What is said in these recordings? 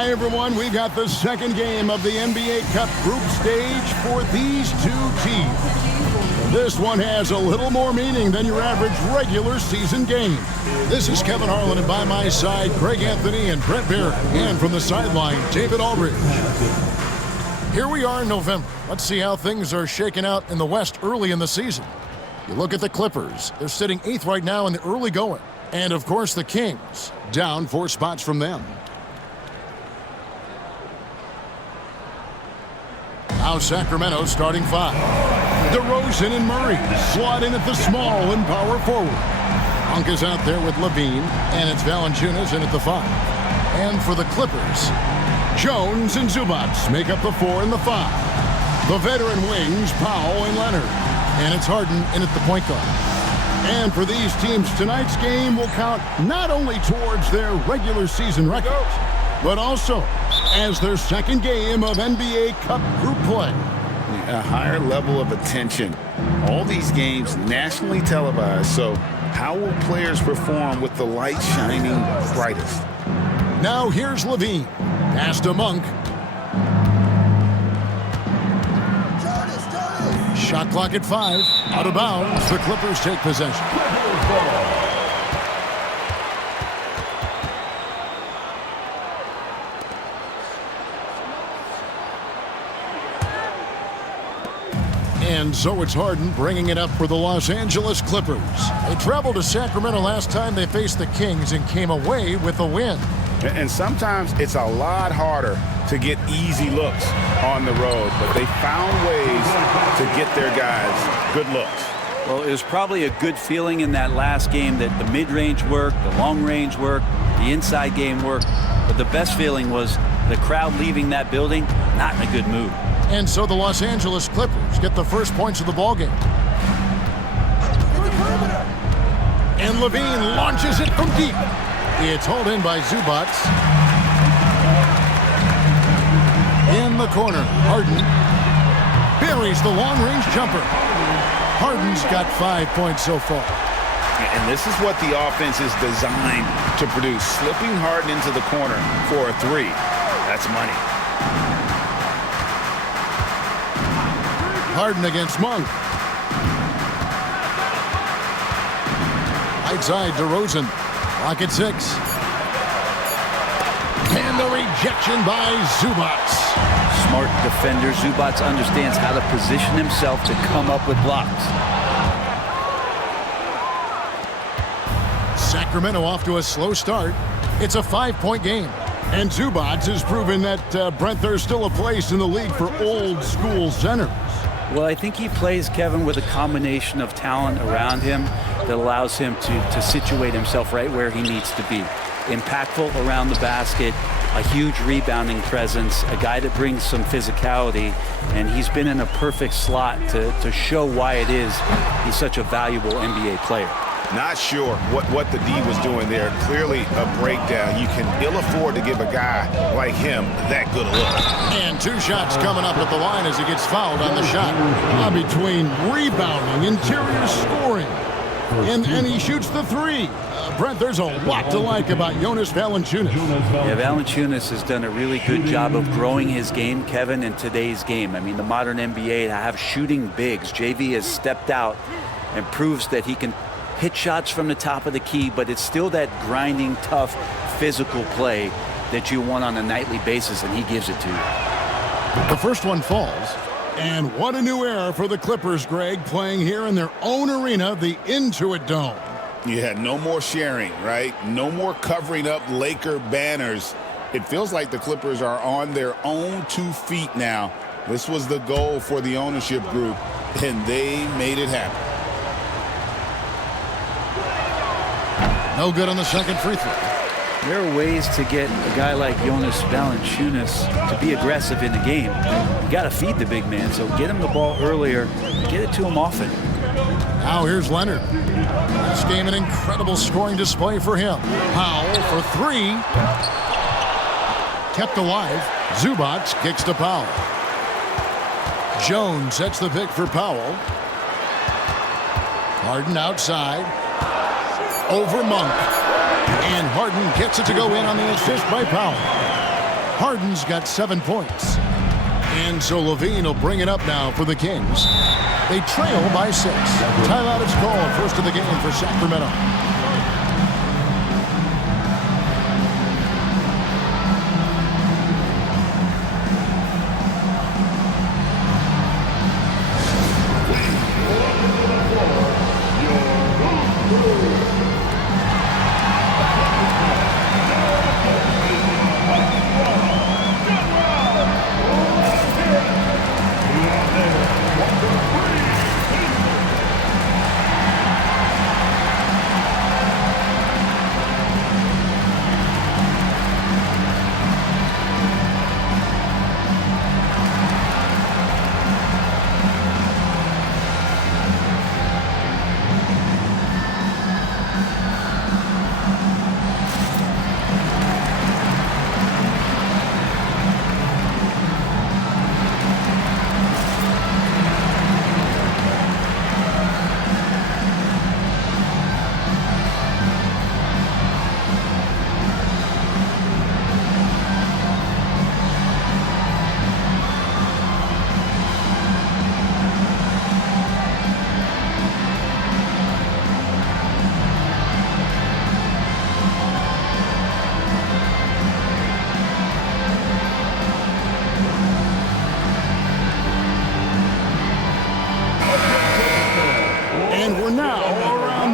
Hi, everyone. We've got the second game of the NBA Cup group stage for these two teams. This one has a little more meaning than your average regular season game. This is Kevin Harlan, and by my side, Greg Anthony and Brett Barrett. And from the sideline, David Aldridge. Here we are in November. Let's see how things are shaking out in the West early in the season. You look at the Clippers. They're sitting 8th right now in the early going. And, of course, the Kings, down 4 spots from them. Now Sacramento starting 5. DeRozan and Murray slot in at the small and power forward. Monk is out there with Levine, and it's Valanciunas in at the 5. And for the Clippers, Jones and Zubac make up the 4 and the 5. The veteran wings, Powell and Leonard. And it's Harden in at the point guard. And for these teams, tonight's game will count not only towards their regular season records, but also as their second game of NBA Cup group play. A higher level of attention. All these games nationally televised, so how will players perform with the light shining brightest? Now here's Levine. Pass to Monk. Shot clock at 5. Out of bounds. The Clippers take possession. And so it's Harden bringing it up for the Los Angeles Clippers. They traveled to Sacramento last time they faced the Kings and came away with a win. And sometimes it's a lot harder to get easy looks on the road, but they found ways to get their guys good looks. Well, it was probably a good feeling in that last game that the mid-range worked, the long-range worked, the inside game worked. But the best feeling was the crowd leaving that building not in a good mood. And so the Los Angeles Clippers get the first points of the ballgame. And Levine launches it from deep. It's hauled in by Zubac. In the corner, Harden buries the long-range jumper. Harden's got 5 points so far. And this is what the offense is designed to produce. Slipping Harden into the corner for a 3. That's money. Harden against Monk. Right side, DeRozan. Clock at 6. And the rejection by Zubac. Smart defender. Zubac understands how to position himself to come up with blocks. Sacramento off to a slow start. It's a 5-point game. And Zubac has proven that, Brent, there's still a place in the league for old-school centers. Well, I think he plays, Kevin, with a combination of talent around him that allows him to situate himself right where he needs to be. Impactful around the basket, a huge rebounding presence, a guy that brings some physicality, and he's been in a perfect slot to show why it is he's such a valuable NBA player. Not sure what the D was doing there. Clearly a breakdown. You can ill afford to give a guy like him that good a look. And 2 shots coming up at the line as he gets fouled on the shot. Between rebounding, interior scoring, and he shoots the 3. Brent, there's a lot to like about Jonas Valanciunas. Yeah, Valanciunas has done a really good job of growing his game, Kevin, in today's game. I mean, the modern NBA have shooting bigs. JV has stepped out and proves that he can hit shots from the top of the key, but it's still that grinding, tough, physical play that you want on a nightly basis, and he gives it to you. The first one falls. And what a new era for the Clippers, Greg, playing here in their own arena, the Intuit Dome. Yeah, no more sharing, right? No more covering up Laker banners. It feels like the Clippers are on their own 2 feet now. This was the goal for the ownership group, and they made it happen. No good on the second free throw. There are ways to get a guy like Jonas Valanciunas to be aggressive in the game. You got to feed the big man, so get him the ball earlier, get it to him often. Now here's Leonard. This game an incredible scoring display for him. Powell for 3. Kept alive. Zubac kicks to Powell. Jones sets the pick for Powell. Harden outside. Over Monk. And Harden gets it to go in on the assist by Powell. Harden's got 7 points. And so Levine will bring it up now for the Kings. They trail by 6. Timeout is called. First of the game for Sacramento.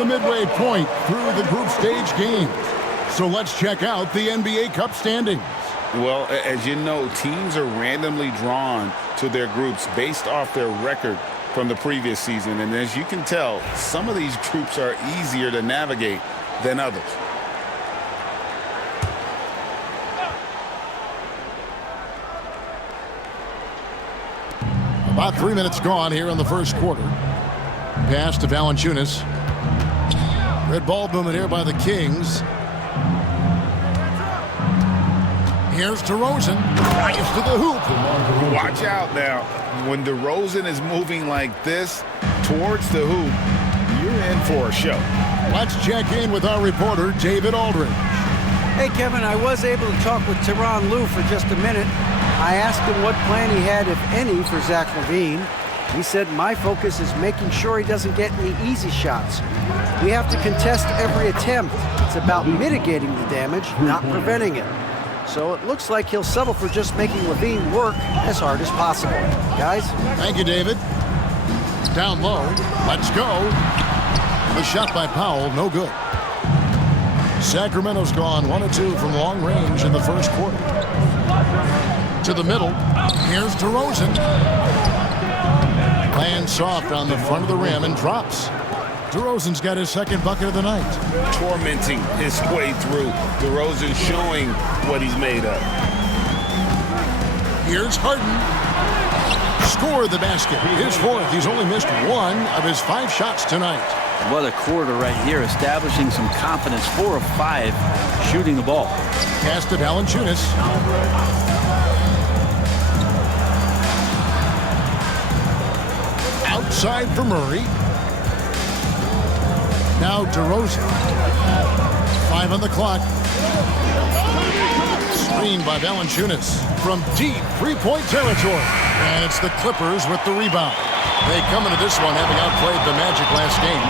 Midway point through the group stage games. So let's check out the NBA Cup standings. Well, as you know, teams are randomly drawn to their groups based off their record from the previous season. And as you can tell, some of these groups are easier to navigate than others. About 3 minutes gone here in the first quarter. Pass to Valanciunas. Red ball movement here by the Kings. Here's DeRozan. Drives to the hoop. Watch out now. When DeRozan is moving like this towards the hoop, you're in for a show. Let's check in with our reporter, David Aldridge. Hey, Kevin, I was able to talk with Tyronn Lue for just a minute. I asked him what plan he had, if any, for Zach LaVine. He said, my focus is making sure he doesn't get any easy shots. We have to contest every attempt. It's about mitigating the damage, not preventing it. So it looks like he'll settle for just making LaVine work as hard as possible. Guys? Thank you, David. Down low. Let's go. The shot by Powell, no good. Sacramento's gone 1 of 2 from long range in the first quarter. To the middle. Here's DeRozan. Lands soft on the front of the rim and drops. DeRozan's got his second bucket of the night. Tormenting his way through. DeRozan showing what he's made of. Here's Harden. Score the basket. His fourth. He's only missed 1 of his 5 shots tonight. What a quarter right here, establishing some confidence. 4 of 5 shooting the ball. Pass to Valanciunas. Outside for Murray. Now DeRozan. 5 on the clock. Screened by Valanciunas from deep three-point territory. And it's the Clippers with the rebound. They come into this one having outplayed the Magic last game.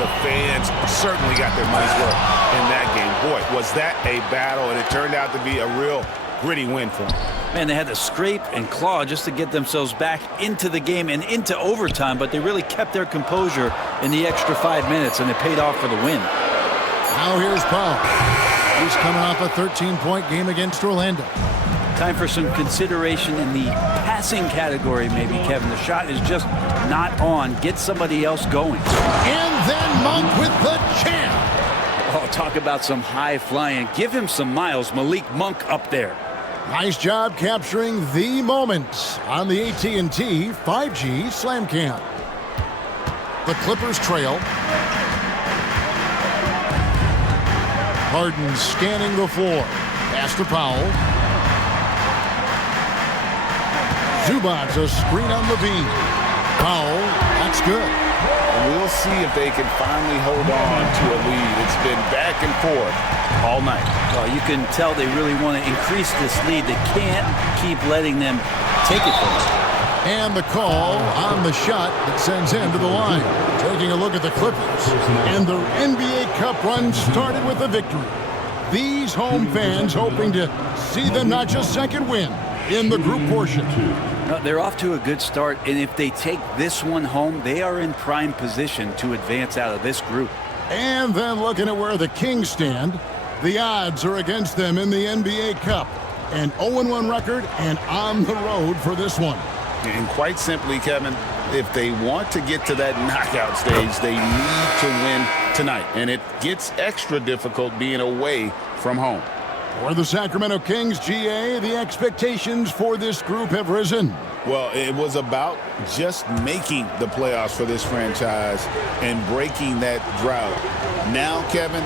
The fans certainly got their money's worth in that game. Boy, was that a battle, and it turned out to be a real gritty win for them. Man, they had to scrape and claw just to get themselves back into the game and into overtime, but they really kept their composure in the extra 5 minutes, and it paid off for the win. Now here's Powell. He's coming off a 13-point game against Orlando. Time for some consideration in the passing category, maybe, Kevin. The shot is just not on. Get somebody else going. And then Monk with the champ. Oh, talk about some high flying. Give him some miles. Malik Monk up there. Nice job capturing the moment on the AT&T 5G Slam Cam. The Clippers trail. Harden scanning the floor. Pass to Powell. Zubac's a screen on Levine. Powell at That's good. We'll see if they can finally hold on to a lead. It's been back and forth all night. Well, you can tell they really want to increase this lead. They can't keep letting them take it from them. And the call on the shot that sends him to the line. Taking a look at the Clippers. And the NBA Cup run started with a victory. These home fans hoping to see them not just second win in the group portion. They're off to a good start, and if they take this one home, they are in prime position to advance out of this group. And then looking at where the Kings stand, the odds are against them in the NBA Cup. An 0-1 record and on the road for this one. And quite simply, Kevin, if they want to get to that knockout stage, they need to win tonight. And it gets extra difficult being away from home. For the Sacramento Kings, GA, the expectations for this group have risen. Well, it was about just making the playoffs for this franchise and breaking that drought. Now, Kevin,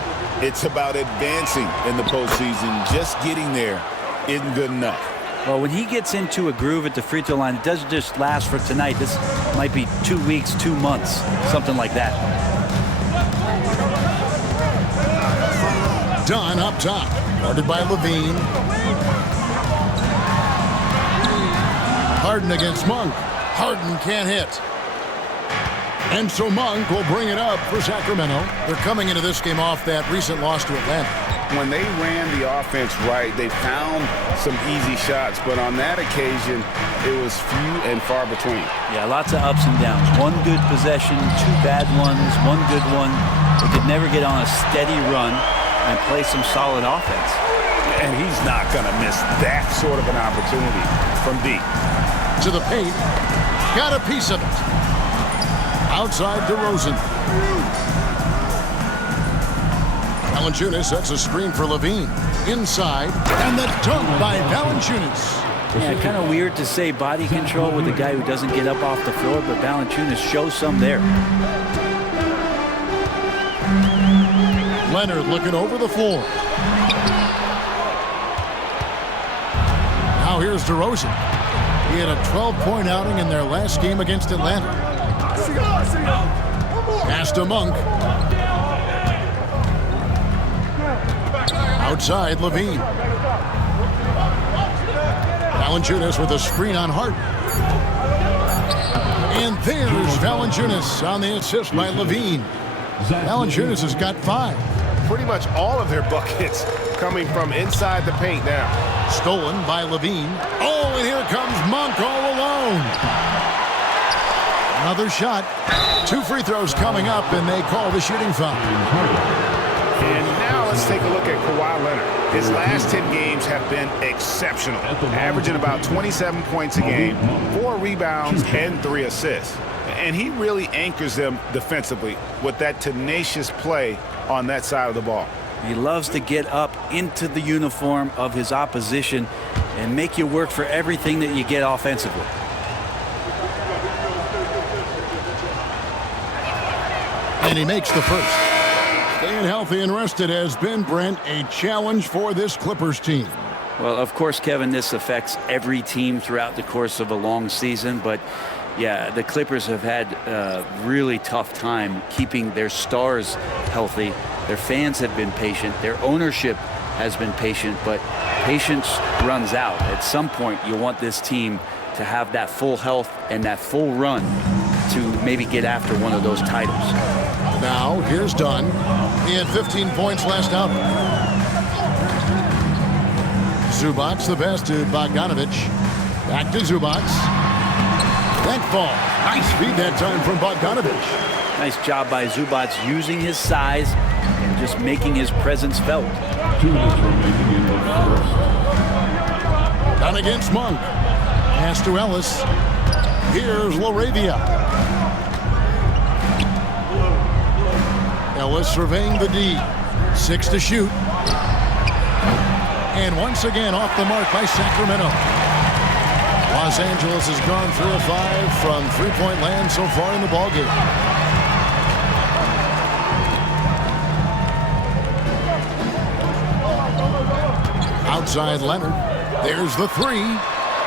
it's about advancing in the postseason. Just getting there isn't good enough. Well, when he gets into a groove at the free throw line, it doesn't just last for tonight. This might be 2 weeks, 2 months, something like that. Dunn up top, guarded by Levine. Harden against Monk. Harden can't hit. And so Monk will bring it up for Sacramento. They're coming into this game off that recent loss to Atlanta. When they ran the offense right, they found some easy shots, but on that occasion, it was few and far between. Yeah, lots of ups and downs. One good possession, 2 bad ones, 1 good one. They could never get on a steady run and play some solid offense. And he's not going to miss that sort of an opportunity from deep. To the paint. Got a piece of it. Outside DeRozan. Valanciunas sets a screen for Levine. Inside. And the dunk by Valanciunas. Yeah, kind of weird to say body control with a guy who doesn't get up off the floor, but Valanciunas shows some there. Leonard looking over the floor. Now here's DeRozan. He had a 12-point outing in their last game against Atlanta. Pass to Monk. Outside, Levine. Valanciunas with a screen on Harden. And there's Valanciunas on the assist by Levine. Valanciunas has got 5. Pretty much all of their buckets coming from inside the paint now. Stolen by Levine. Oh, and here comes Monk all alone. Another shot. 2 free throws coming up, and they call the shooting foul. And now let's take a look at Kawhi Leonard. His last 10 games have been exceptional, averaging about 27 points a game, 4 rebounds, and 3 assists. And he really anchors them defensively with that tenacious play on that side of the ball. He loves to get up into the uniform of his opposition and make you work for everything that you get offensively. And he makes the first. Staying healthy and rested has been, Brent, a challenge for this Clippers team. Well, of course, Kevin, this affects every team throughout the course of a long season, but yeah, the Clippers have had a really tough time keeping their stars healthy. Their fans have been patient. Their ownership has been patient, but patience runs out. At some point, you want this team to have that full health and that full run to maybe get after one of those titles. Now, here's Dunn. He had 15 points last outing. Zubac the pass to Bogdanovic. Back to Zubac. Thank ball. Nice feed that time from Bogdanovic. Nice job by Zubac using his size and just making his presence felt. 2 minutes remaining in the first. Dunn against Monk. Pass to Ellis. Here's LaRavia. Ellis surveying the D. 6 to shoot. And once again off the mark by Sacramento. Los Angeles has gone 3 of 5 from three-point land so far in the ballgame. Outside Leonard. There's the 3.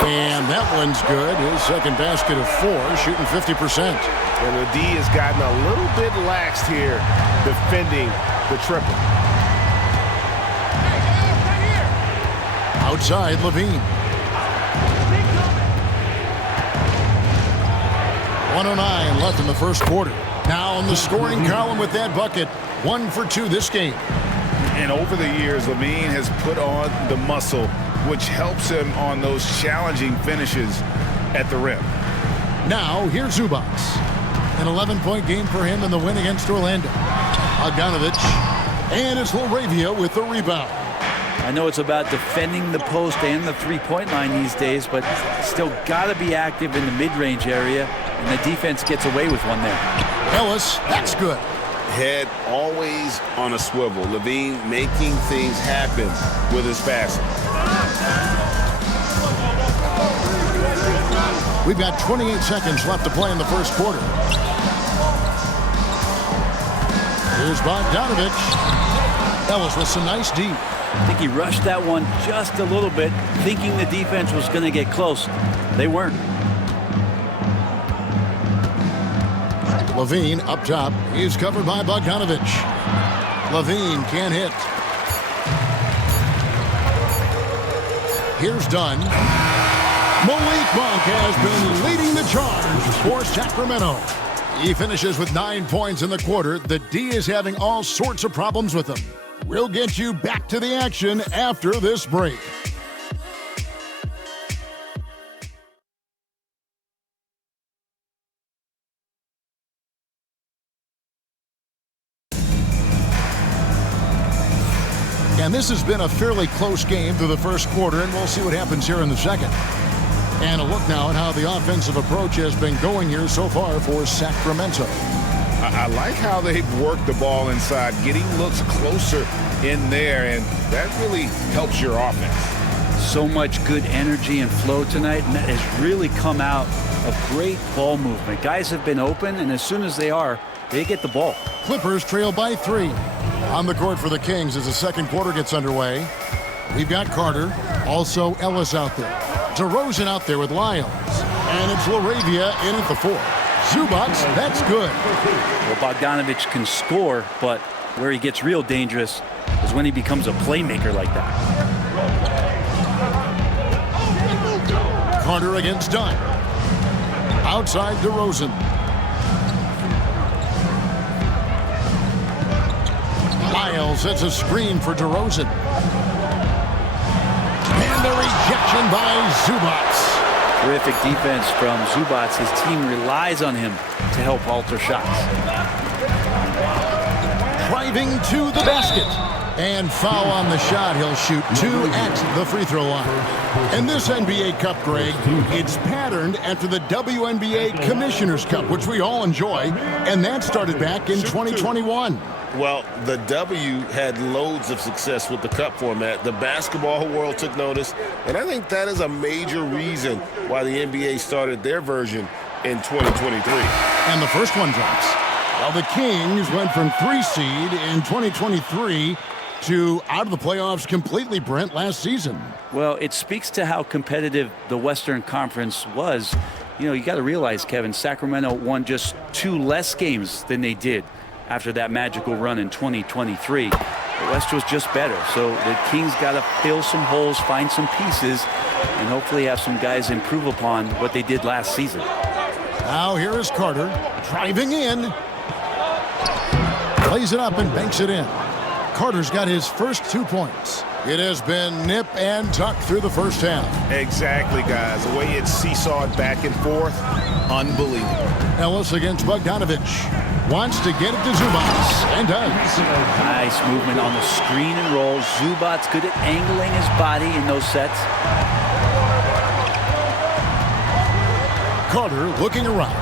And that one's good. His second basket of 4, shooting 50%. And the D has gotten a little bit laxed here defending the triple. Outside, Levine. 1:09 left in the first quarter. Now in the scoring column with that bucket. 1 for 2 this game. And over the years, Levine has put on the muscle, which helps him on those challenging finishes at the rim. Now, here's Zubac. An 11-point game for him in the win against Orlando. Bogdanovic. And it's Laravia with the rebound. I know it's about defending the post and the three-point line these days, but still got to be active in the mid-range area, and the defense gets away with one there. Ellis, that's good. Head always on a swivel. Levine making things happen with his passing. We've got 28 seconds left to play in the first quarter. Here's Bogdanovic. Ellis with some nice D. I think he rushed that one just a little bit, thinking the defense was going to get close. They weren't. Levine up top. He's covered by Bogdanovic. Levine can't hit. Here's Dunn. Malik Monk has been leading the charge for Sacramento. He finishes with 9 points in the quarter. The D is having all sorts of problems with him. We'll get you back to the action after this break. And this has been a fairly close game through the first quarter, and we'll see what happens here in the second. And a look now at how the offensive approach has been going here so far for Sacramento. I like how they've worked the ball inside, getting looks closer in there, and that really helps your offense. So much good energy and flow tonight, and that has really come out of great ball movement. Guys have been open, and as soon as they are, they get the ball. Clippers trail by 3. On the court for the Kings as the second quarter gets underway. We've got Carter, also Ellis out there. DeRozan out there with Lyles. And it's Laravia in at the 4. Zubac, that's good. Well, Bogdanovic can score, but where he gets real dangerous is when he becomes a playmaker like that. Carter against Dunn. Outside DeRozan. Lyles sets a screen for DeRozan. And the rejection by Zubac. Terrific defense from Zubac. His team relies on him to help alter shots. Driving to the basket. And foul on the shot. He'll shoot 2 at the free throw line. And this NBA Cup, Greg, it's patterned after the WNBA Commissioner's Cup, which we all enjoy. And that started back in 2021. Well, the W had loads of success with the cup format. The basketball world took notice, and I think that is a major reason why the NBA started their version in 2023. And the first one drops. Well, the Kings went from 3 seed in 2023 to out of the playoffs completely, Brent, last season. Well, it speaks to how competitive the Western Conference was. You know, you got to realize, Kevin, Sacramento won just 2 less games than they did after that magical run in 2023. The West was just better. So the Kings got to fill some holes, find some pieces, and hopefully have some guys improve upon what they did last season. Now here is Carter driving in. Plays it up and banks it in. Carter's got his first 2 points. It has been nip and tuck through the first half. Exactly, guys. The way it's seesawed back and forth, unbelievable. Ellis against Bogdanovic. Wants to get it to Zubac, and does. Nice movement on the screen and roll. Zubac's good at angling his body in those sets. Carter looking around.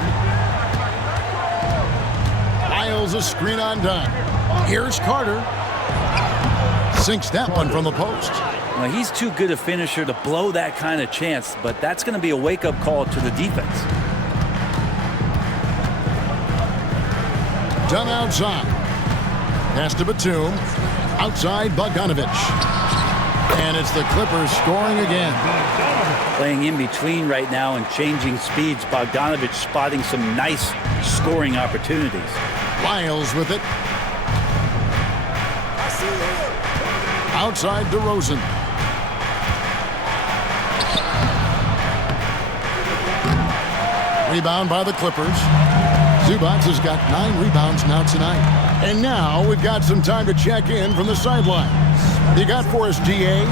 Lyles a screen on Dunn. Here's Carter. Sinks that one from the post. Well, he's too good a finisher to blow that kind of chance, but that's going to be a wake-up call to the defense. Dunn outside. Pass to Batum. Outside Bogdanovic. And it's the Clippers scoring again. Playing in between right now and changing speeds. Bogdanovich spotting some nice scoring opportunities. Lyles with it. Outside DeRozan. Rebound by the Clippers. Zubac has got 9 rebounds now tonight. And now we've got some time to check in from the sidelines. You got for us, DA?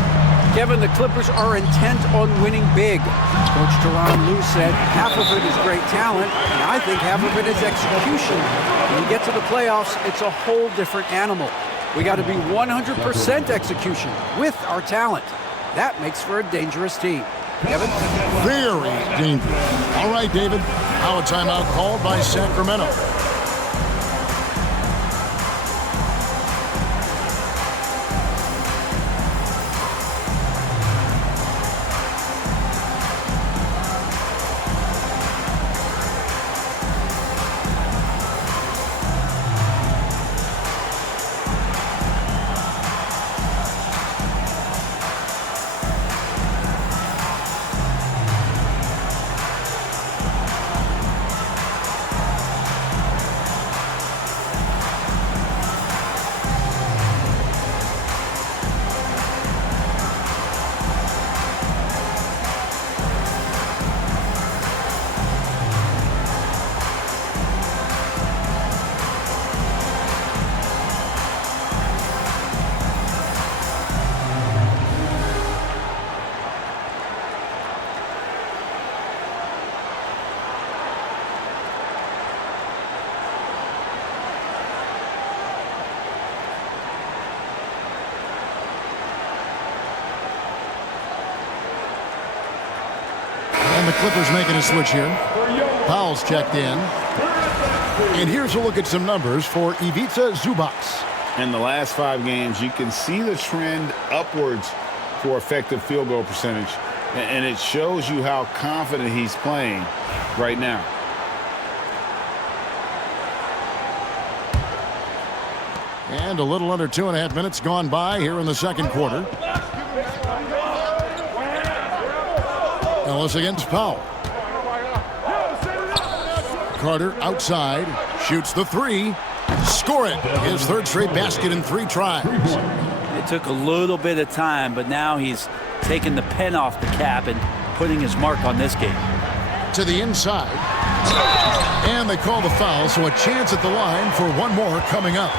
Kevin, the Clippers are intent on winning big. Coach Tyronn Lue said half of it is great talent, and I think half of it is execution. When you get to the playoffs, it's a whole different animal. We got to be 100% execution with our talent. That makes for a dangerous team. Kevin? Very dangerous. All right, David. Now a timeout called by Sacramento. And the Clippers making a switch here. Powell's checked in. And here's a look at some numbers for Ivica Zubac. In the last 5 games, you can see the trend upwards for effective field goal percentage. And it shows you how confident he's playing right now. And a little under 2.5 minutes gone by here in the second quarter. Ellis against Powell. Carter outside, shoots the 3. Score it. His 3rd straight basket in 3 tries. It took a little bit of time, but now he's taking the pen off the cap and putting his mark on this game. To the inside. And they call the foul, so a chance at the line for one more coming up.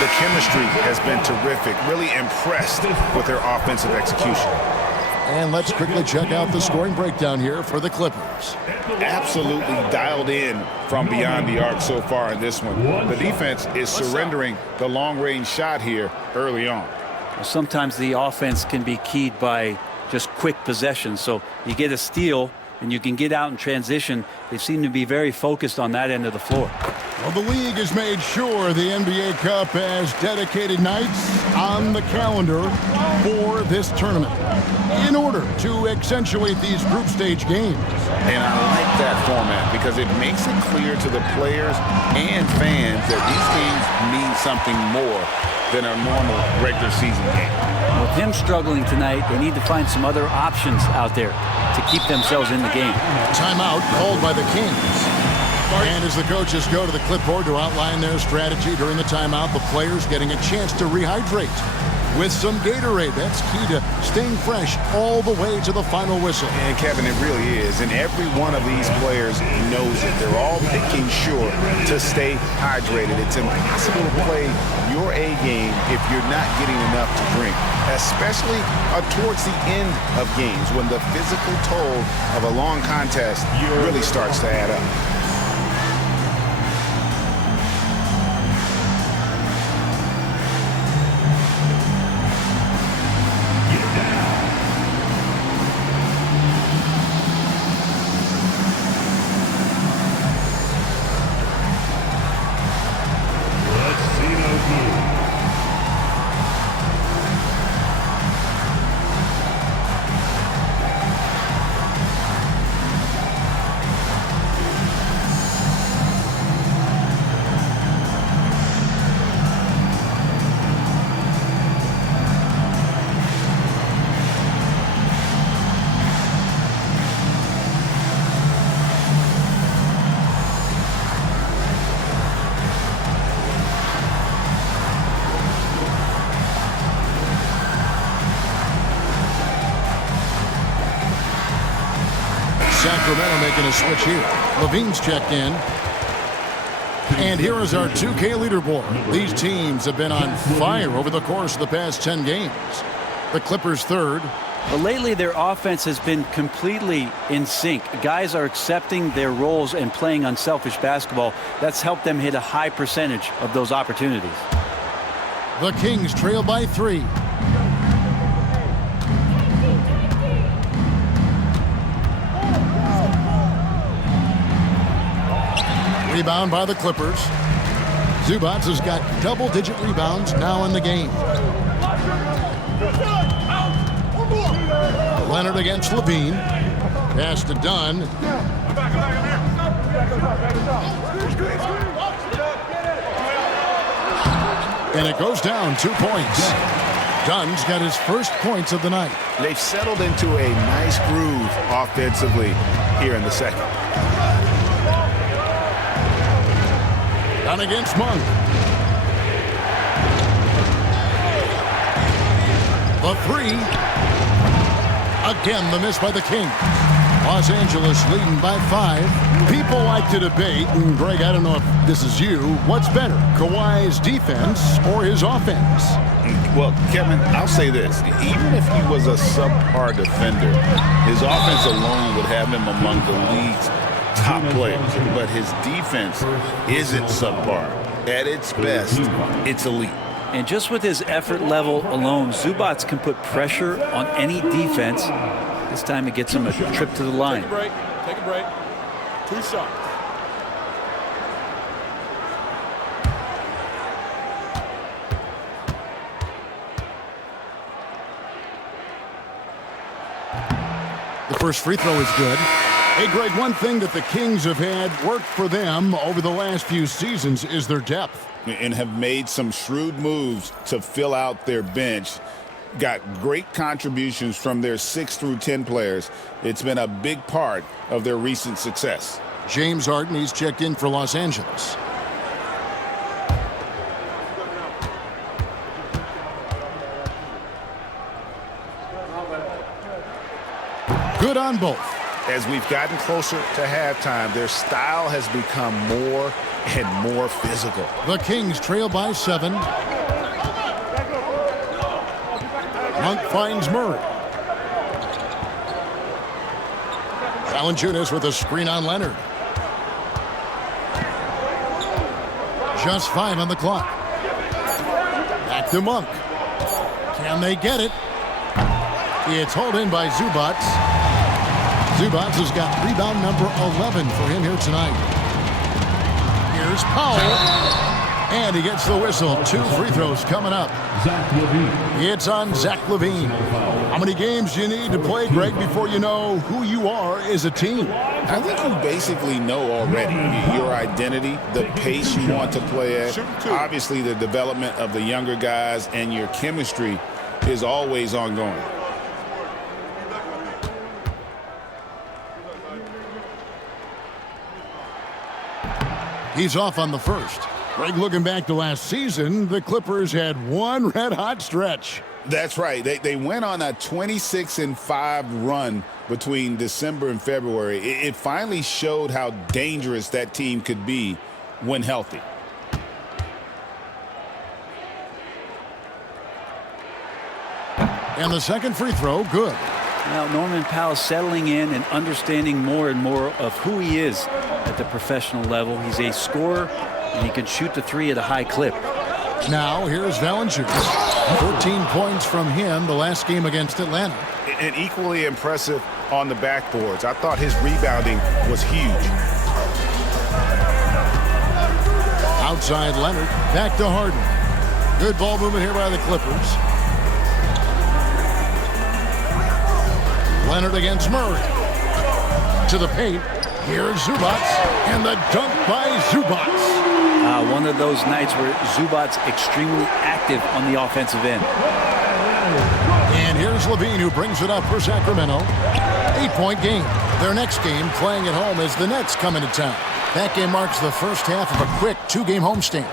The chemistry has been terrific. Really impressed with their offensive execution. And let's quickly check out the scoring breakdown here for the Clippers. Absolutely dialed in from beyond the arc so far in this one. The defense is surrendering the long-range shot here early on. Sometimes the offense can be keyed by just quick possession. So you get a steal and you can get out in transition. They seem to be very focused on that end of the floor. Well, the league has made sure the NBA Cup has dedicated nights on the calendar for this tournament in order to accentuate these group stage games. And I like that format because it makes it clear to the players and fans that these games mean something more than a normal regular season game. With him struggling tonight, they need to find some other options out there to keep themselves in the game. Timeout called by the Kings. And as the coaches go to the clipboard to outline their strategy during the timeout, the players getting a chance to rehydrate with some Gatorade. That's key to staying fresh all the way to the final whistle. And Kevin, it really is. And every one of these players knows it. They're all making sure to stay hydrated. It's impossible to play your A game if you're not getting enough to drink, especially towards the end of games when the physical toll of a long contest really starts to add up. Sacramento making a switch here. Levine's checked in. And here is our 2K leaderboard. These teams have been on fire over the course of the past 10 games. The Clippers third. But lately, their offense has been completely in sync. Guys are accepting their roles and playing unselfish basketball. That's helped them hit a high percentage of those opportunities. The Kings trail by 3. Rebound by the Clippers. Zubac has got double-digit rebounds now in the game. Leonard against Levine. Pass to Dunn. And it goes down 2 points. Dunn's got his first points of the night. They've settled into a nice groove offensively here in the second. Dunn against Monk. The 3. Again, the miss by the Kings. Los Angeles leading by 5. People like to debate, and Greg, I don't know if this is you, what's better, Kawhi's defense or his offense? Well, Kevin, I'll say this. Even if he was a subpar defender, his offense alone would have him among the league's top players. But his defense isn't subpar. At its best, it's elite. And just with his effort level alone, Zubac can put pressure on any defense. This time it gets him a trip to the line. Take a break. Take a break. 2 shots. The first free throw is good. Hey, Greg, one thing that the Kings have had work for them over the last few seasons is their depth. And have made some shrewd moves to fill out their bench. Got great contributions from their 6 through 10 players. It's been a big part of their recent success. James Harden, he's checked in for Los Angeles. Good on both. As we've gotten closer to halftime, their style has become more and more physical. The Kings trail by 7. Monk finds Murray. Valanciunas with a screen on Leonard. Just 5 on the clock. Back to Monk. Can they get it? It's hauled in by Zubac. Zubac has got rebound number 11 for him here tonight. Here's Powell. And he gets the whistle. 2 free throws coming up. It's on Zach LaVine. How many games do you need to play, Greg, before you know who you are as a team? I think you basically know already your identity, the pace you want to play at. Obviously, the development of the younger guys and your chemistry is always ongoing. He's off on the first. Greg, looking back to last season, the Clippers had one red-hot stretch. That's right. They went on a 26-5 run between December and February. It finally showed how dangerous that team could be when healthy. And the second free throw, good. Now, Norman Powell settling in and understanding more and more of who he is at the professional level. He's a scorer, and he can shoot the 3 at a high clip. Now, here's Valanciunas. 14 points from him the last game against Atlanta. And equally impressive on the backboards. I thought his rebounding was huge. Outside Leonard, back to Harden. Good ball movement here by the Clippers. Leonard against Murray. To the paint. Here's Zubac. And the dunk by Zubac. One of those nights where Zubac's extremely active on the offensive end. And here's Levine, who brings it up for Sacramento. 8-point game. Their next game, playing at home, as the Nets come into town. That game marks the first half of a quick 2-game homestand.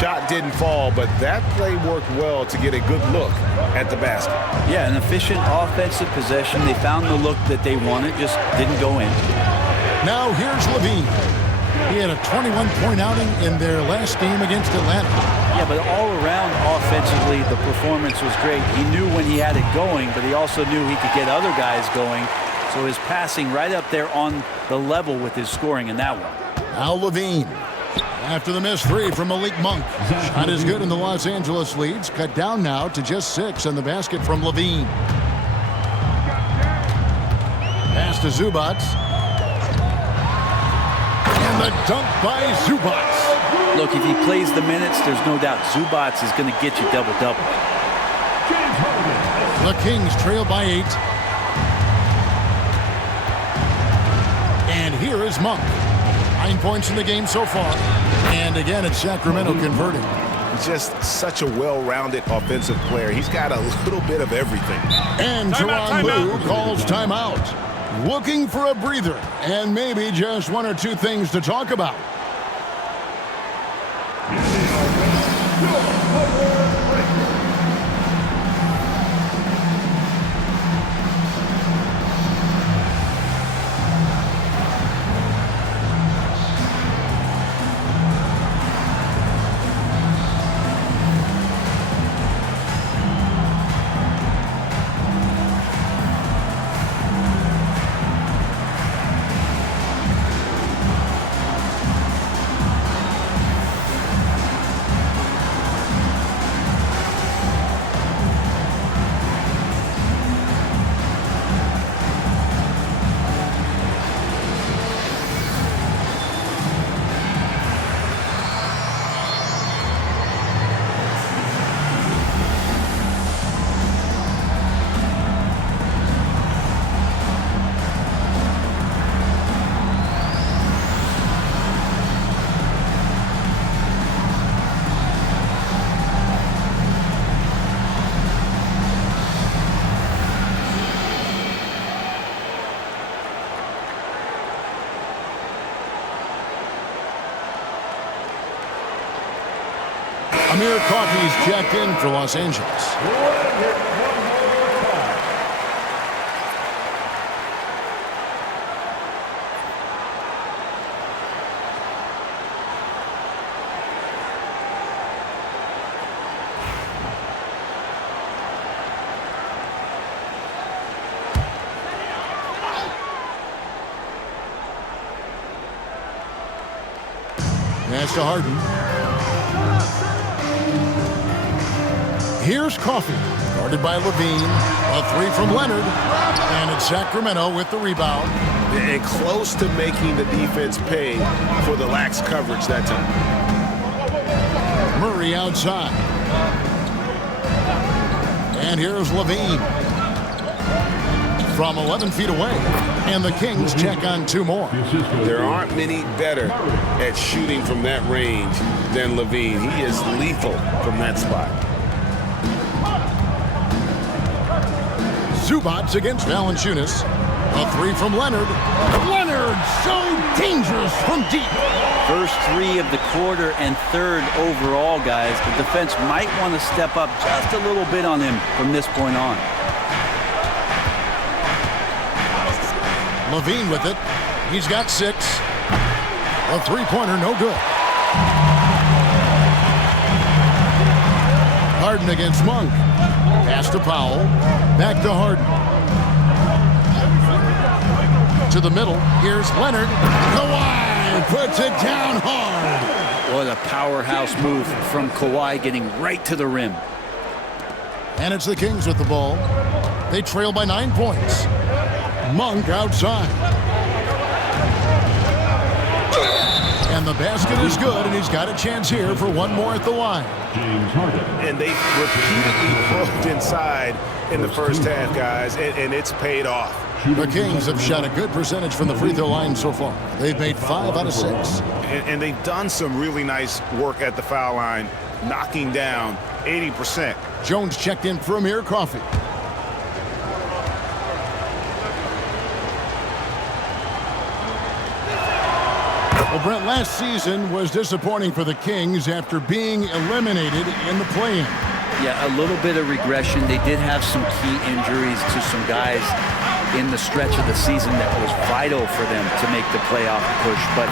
Shot didn't fall, but that play worked well to get a good look at the basket. Yeah, an efficient offensive possession. They found the look that they wanted, just didn't go in. Now here's Levine. He had a 21-point outing in their last game against Atlanta. Yeah, but all around offensively, the performance was great. He knew when he had it going, but he also knew he could get other guys going. So his passing right up there on the level with his scoring in that one. Now Levine. After the missed three from Malik Monk. Shot is good, and the Los Angeles leads cut down now to just 6 on the basket from Levine. Pass to Zubac. And the dunk by Zubac. Look, if he plays the minutes, there's no doubt Zubac is going to get you double-double. The Kings trail by 8. And here is Monk. 9 points in the game so far. And again, it's Sacramento converting. Just such a well-rounded offensive player. He's got a little bit of everything. And Tyronn Lue calls timeout. Looking for a breather and maybe just 1 or 2 things to talk about. Amir Coffey's checked in for Los Angeles. Pass to Harden. Here's Coffey, guarded by Levine. A 3 from Leonard. And it's Sacramento with the rebound. And close to making the defense pay for the lax coverage that time. Murray outside. And here's Levine. From 11 feet away. And the Kings check on 2 more. There aren't many better at shooting from that range than Levine. He is lethal from that spot. Zubac against Valanciunas. A 3 from Leonard. Leonard, so dangerous from deep. First 3 of the quarter and 3rd overall, guys. The defense might want to step up just a little bit on him from this point on. Levine with it. He's got 6. A 3-pointer, no good. Harden against Monk. Pass to Powell. Back to Harden. To the middle. Here's Leonard. Kawhi puts it down hard. What a powerhouse move from Kawhi, getting right to the rim. And it's the Kings with the ball. They trail by 9 points. Monk outside. And the basket is good, and he's got a chance here for 1 more at the line. And they repeatedly probed inside in the first half, guys, and it's paid off. The Kings have shot a good percentage from the free throw line so far. They've made 5 out of 6. And they've done some really nice work at the foul line, knocking down 80%. Jones checked in for Amir Coffey. Well, Brent, last season was disappointing for the Kings after being eliminated in the play-in. Yeah, a little bit of regression. They did have some key injuries to some guys in the stretch of the season that was vital for them to make the playoff push. But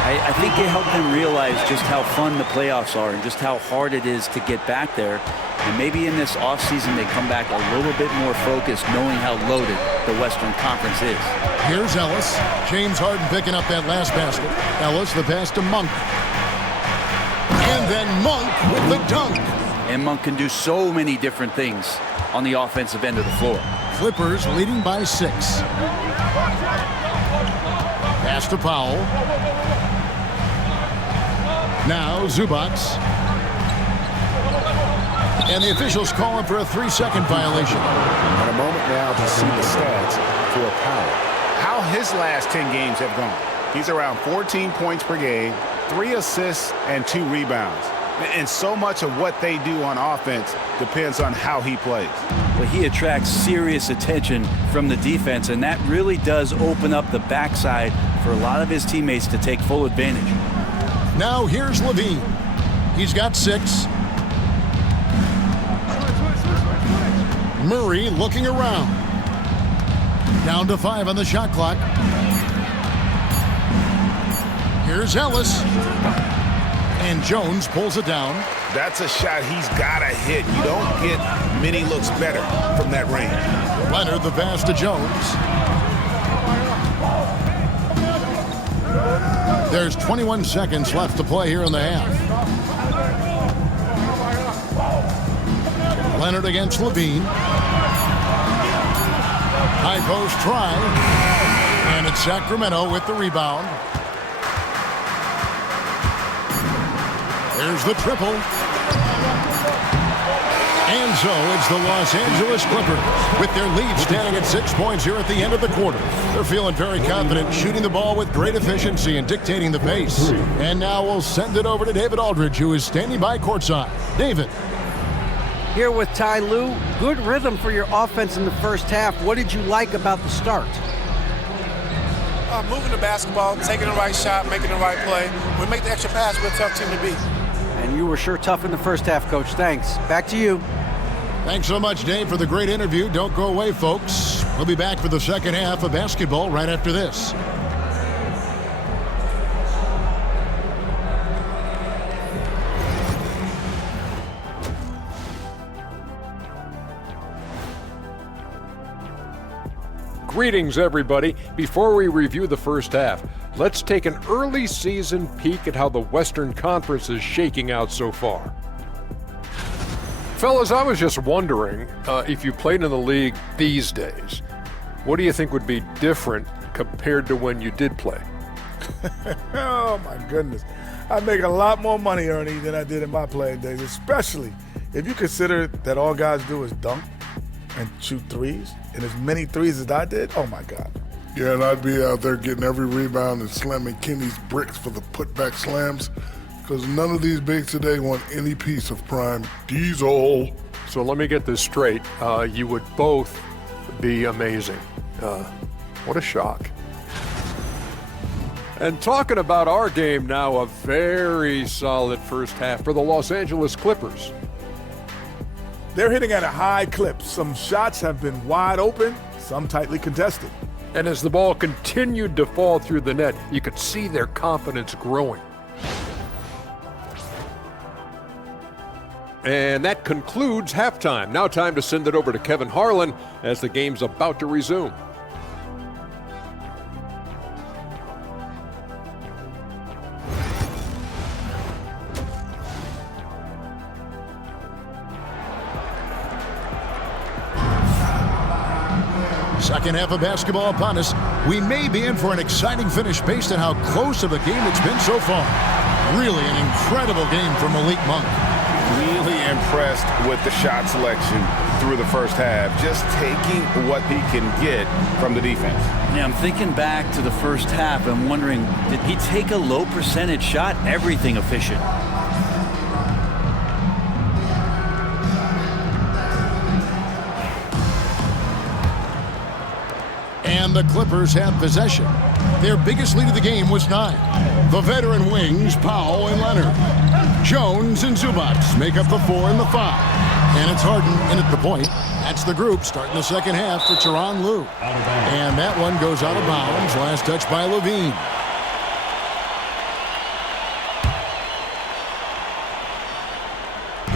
I think it helped them realize just how fun the playoffs are and just how hard it is to get back there. And maybe in this offseason they come back a little bit more focused, knowing how loaded the Western Conference is. Here's Ellis. James Harden picking up that last basket. Ellis, the pass to Monk. And then Monk with the dunk. And Monk can do so many different things on the offensive end of the floor. Clippers leading by 6. Pass to Powell. Now Zubac. And the officials calling for a 3-second violation. And a moment now to see the stats for Powell. How his last 10 games have gone. He's around 14 points per game, 3 assists, and 2 rebounds. And so much of what they do on offense depends on how he plays. Well, he attracts serious attention from the defense, and that really does open up the backside for a lot of his teammates to take full advantage. Now here's Levine. He's got 6. Murray looking around. Down to 5 on the shot clock. Here's Ellis. And Jones pulls it down. That's a shot he's got to hit. You don't get many looks better from that range. Leonard the pass to Jones. There's 21 seconds left to play here in the half. Leonard against Levine. High post try. And it's Sacramento with the rebound. There's the triple. And so it's the Los Angeles Clippers with their lead standing at 6 points here at the end of the quarter. They're feeling very confident, shooting the ball with great efficiency and dictating the pace. And now we'll send it over to David Aldridge, who is standing by courtside. David. Here with Ty Lue. Good rhythm for your offense in the first half. What did you like about the start? Moving the basketball, taking the right shot, making the right play. We make the extra pass, we're a tough team to beat. And you were sure tough in the first half, Coach. Thanks. Back to you. Thanks so much, Dave, for the great interview. Don't go away, folks. We'll be back for the second half of basketball right after this. Greetings, everybody. Before we review the first half, let's take an early season peek at how the Western Conference is shaking out so far. Fellas, I was just wondering if you played in the league these days, what do you think would be different compared to when you did play? Oh, my goodness. I make a lot more money, Ernie, than I did in my playing days, especially if you consider that all guys do is dunk and shoot threes, and as many threes as I did, oh, my God. Yeah, and I'd be out there getting every rebound and slamming Kenny's bricks for the putback slams, because none of these bigs today want any piece of prime diesel. So let me get this straight. You would both be amazing. What a shock. And talking about our game now, a very solid first half for the Los Angeles Clippers. They're hitting at a high clip. Some shots have been wide open, some tightly contested. And as the ball continued to fall through the net, you could see their confidence growing. And that concludes halftime. Now time to send it over to Kevin Harlan as the game's about to resume. Second half of basketball upon us. We may be in for an exciting finish based on how close of a game it's been so far. Really an incredible game from Malik Monk. Really impressed with the shot selection through the first half, just taking what he can get from the defense. Yeah, I'm thinking back to the first half and wondering, did he take a low percentage shot? Everything efficient. And the Clippers have possession. Their biggest lead of the game was 9. The veteran wings, Powell and Leonard. Jones and Zubac make up the 4 and the 5. And it's Harden in at the point. That's the group starting the second half for Tyronn Lue. And that one goes out of bounds. Last touch by Levine.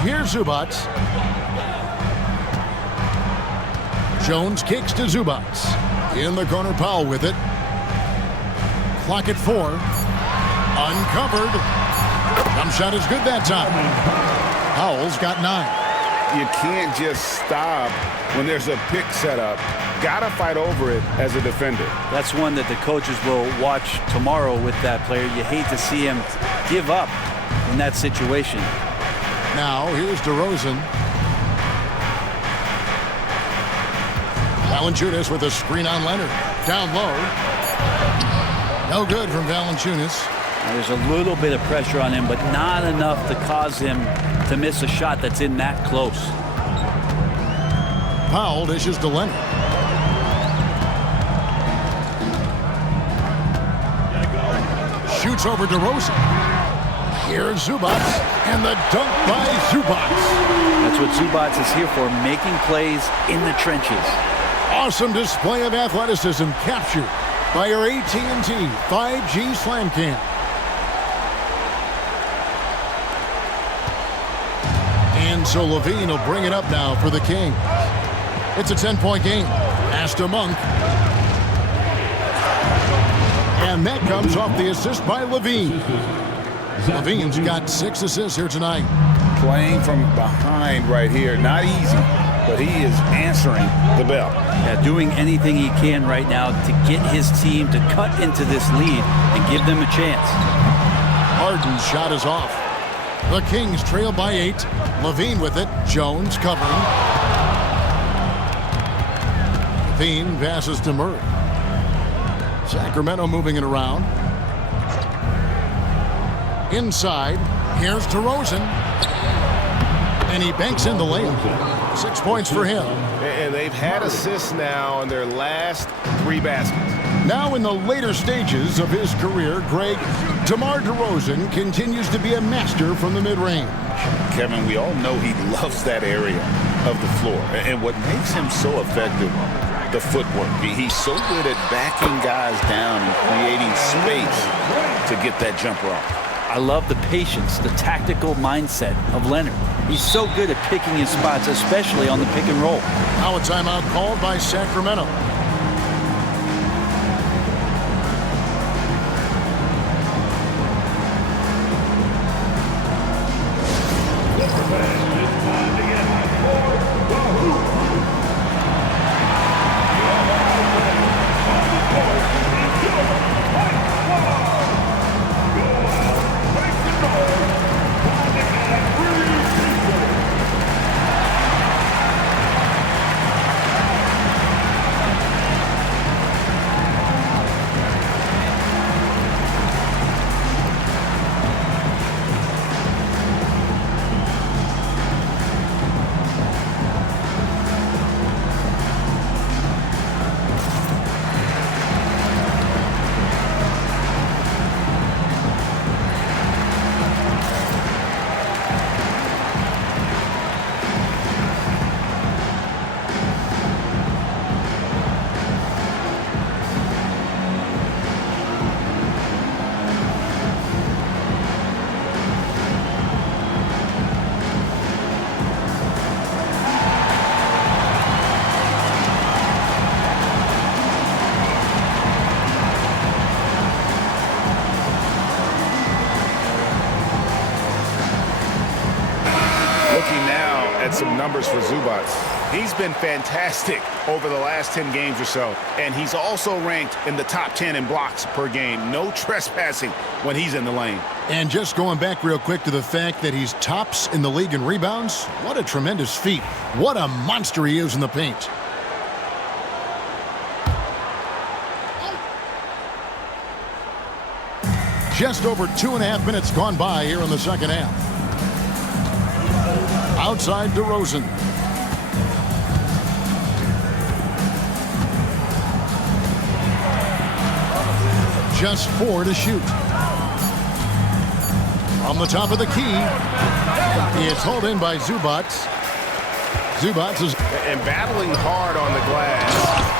Here's Zubac. Jones kicks to Zubac. In the corner, Powell with it. Clock at 4. Uncovered. Jump shot is good that time. Powell's got 9. You can't just stop when there's a pick set up. Gotta fight over it as a defender. That's one that the coaches will watch tomorrow with that player. You hate to see him give up in that situation. Now, here's DeRozan. Valanciunas with a screen on Leonard. Down low. No good from Valanciunas. There's a little bit of pressure on him, but not enough to cause him to miss a shot that's in that close. Powell dishes to Leonard. Shoots over DeRozan. Here's Zubac, and the dunk by Zubac. That's what Zubac is here for, making plays in the trenches. Awesome display of athleticism captured by our AT&T 5G Slam Cam. And so Levine will bring it up now for the Kings. It's a 10-point game. Pass to Monk. And that comes off the assist by Levine. Levine's got 6 assists here tonight. Playing from behind right here. Not easy, but he is answering the bell. Yeah, doing anything he can right now to get his team to cut into this lead and give them a chance. Harden's shot is off. The Kings trail by 8. Levine with it. Jones covering. Levine passes to Murray. Sacramento moving it around. Inside. Here's DeRozan. And he banks in the layup. 6 points for him. And they've had assists now in their last 3 baskets. Now in the later stages of his career, Greg, DeMar DeRozan continues to be a master from the mid-range. Kevin, we all know he loves that area of the floor. And what makes him so effective, the footwork. He's so good at backing guys down and creating space to get that jumper off. I love the patience, the tactical mindset of Leonard. He's so good at picking his spots, especially on the pick and roll. Now a timeout called by Sacramento. Some numbers for Zubac. He's been fantastic over the last 10 games or so, and he's also ranked in the top 10 in blocks per game. No trespassing when he's in the lane. And just going back real quick to the fact that he's tops in the league in rebounds, what a tremendous feat. What a monster he is in the paint. Just over 2.5 minutes gone by here in the second half. Outside DeRozan. just 4 to shoot. On the top of the key, it's hauled in by Zubac. Zubac is... And battling hard on the glass,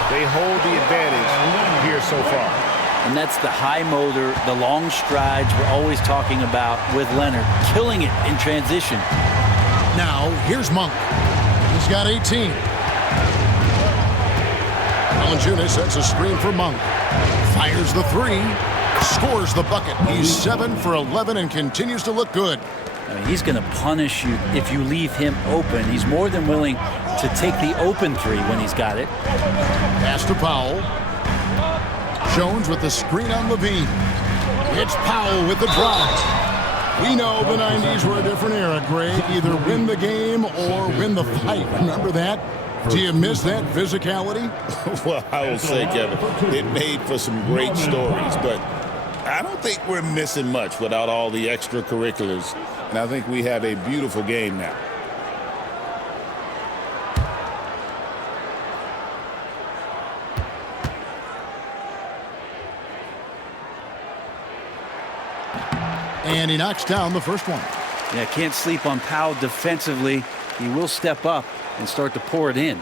they hold the advantage here so far. And that's the high motor, the long strides we're always talking about with Leonard, killing it in transition. Now, here's Monk. He's got 18. Valanciunas sets a screen for Monk. Fires the 3. Scores the bucket. He's 7 for 11 and continues to look good. I mean, he's going to punish you if you leave him open. He's more than willing to take the open 3 when he's got it. Pass to Powell. Jones with the screen on Levine. It's Powell with the drive. We know the 90s were a different era, Greg. Either win the game or win the fight. Remember that? Do you miss that physicality? Well, I will say, Kevin, it made for some great stories, but I don't think we're missing much without all the extracurriculars. And I think we have a beautiful game now. And he knocks down the first one. Yeah, can't sleep on Powell defensively. He will step up and start to pour it in.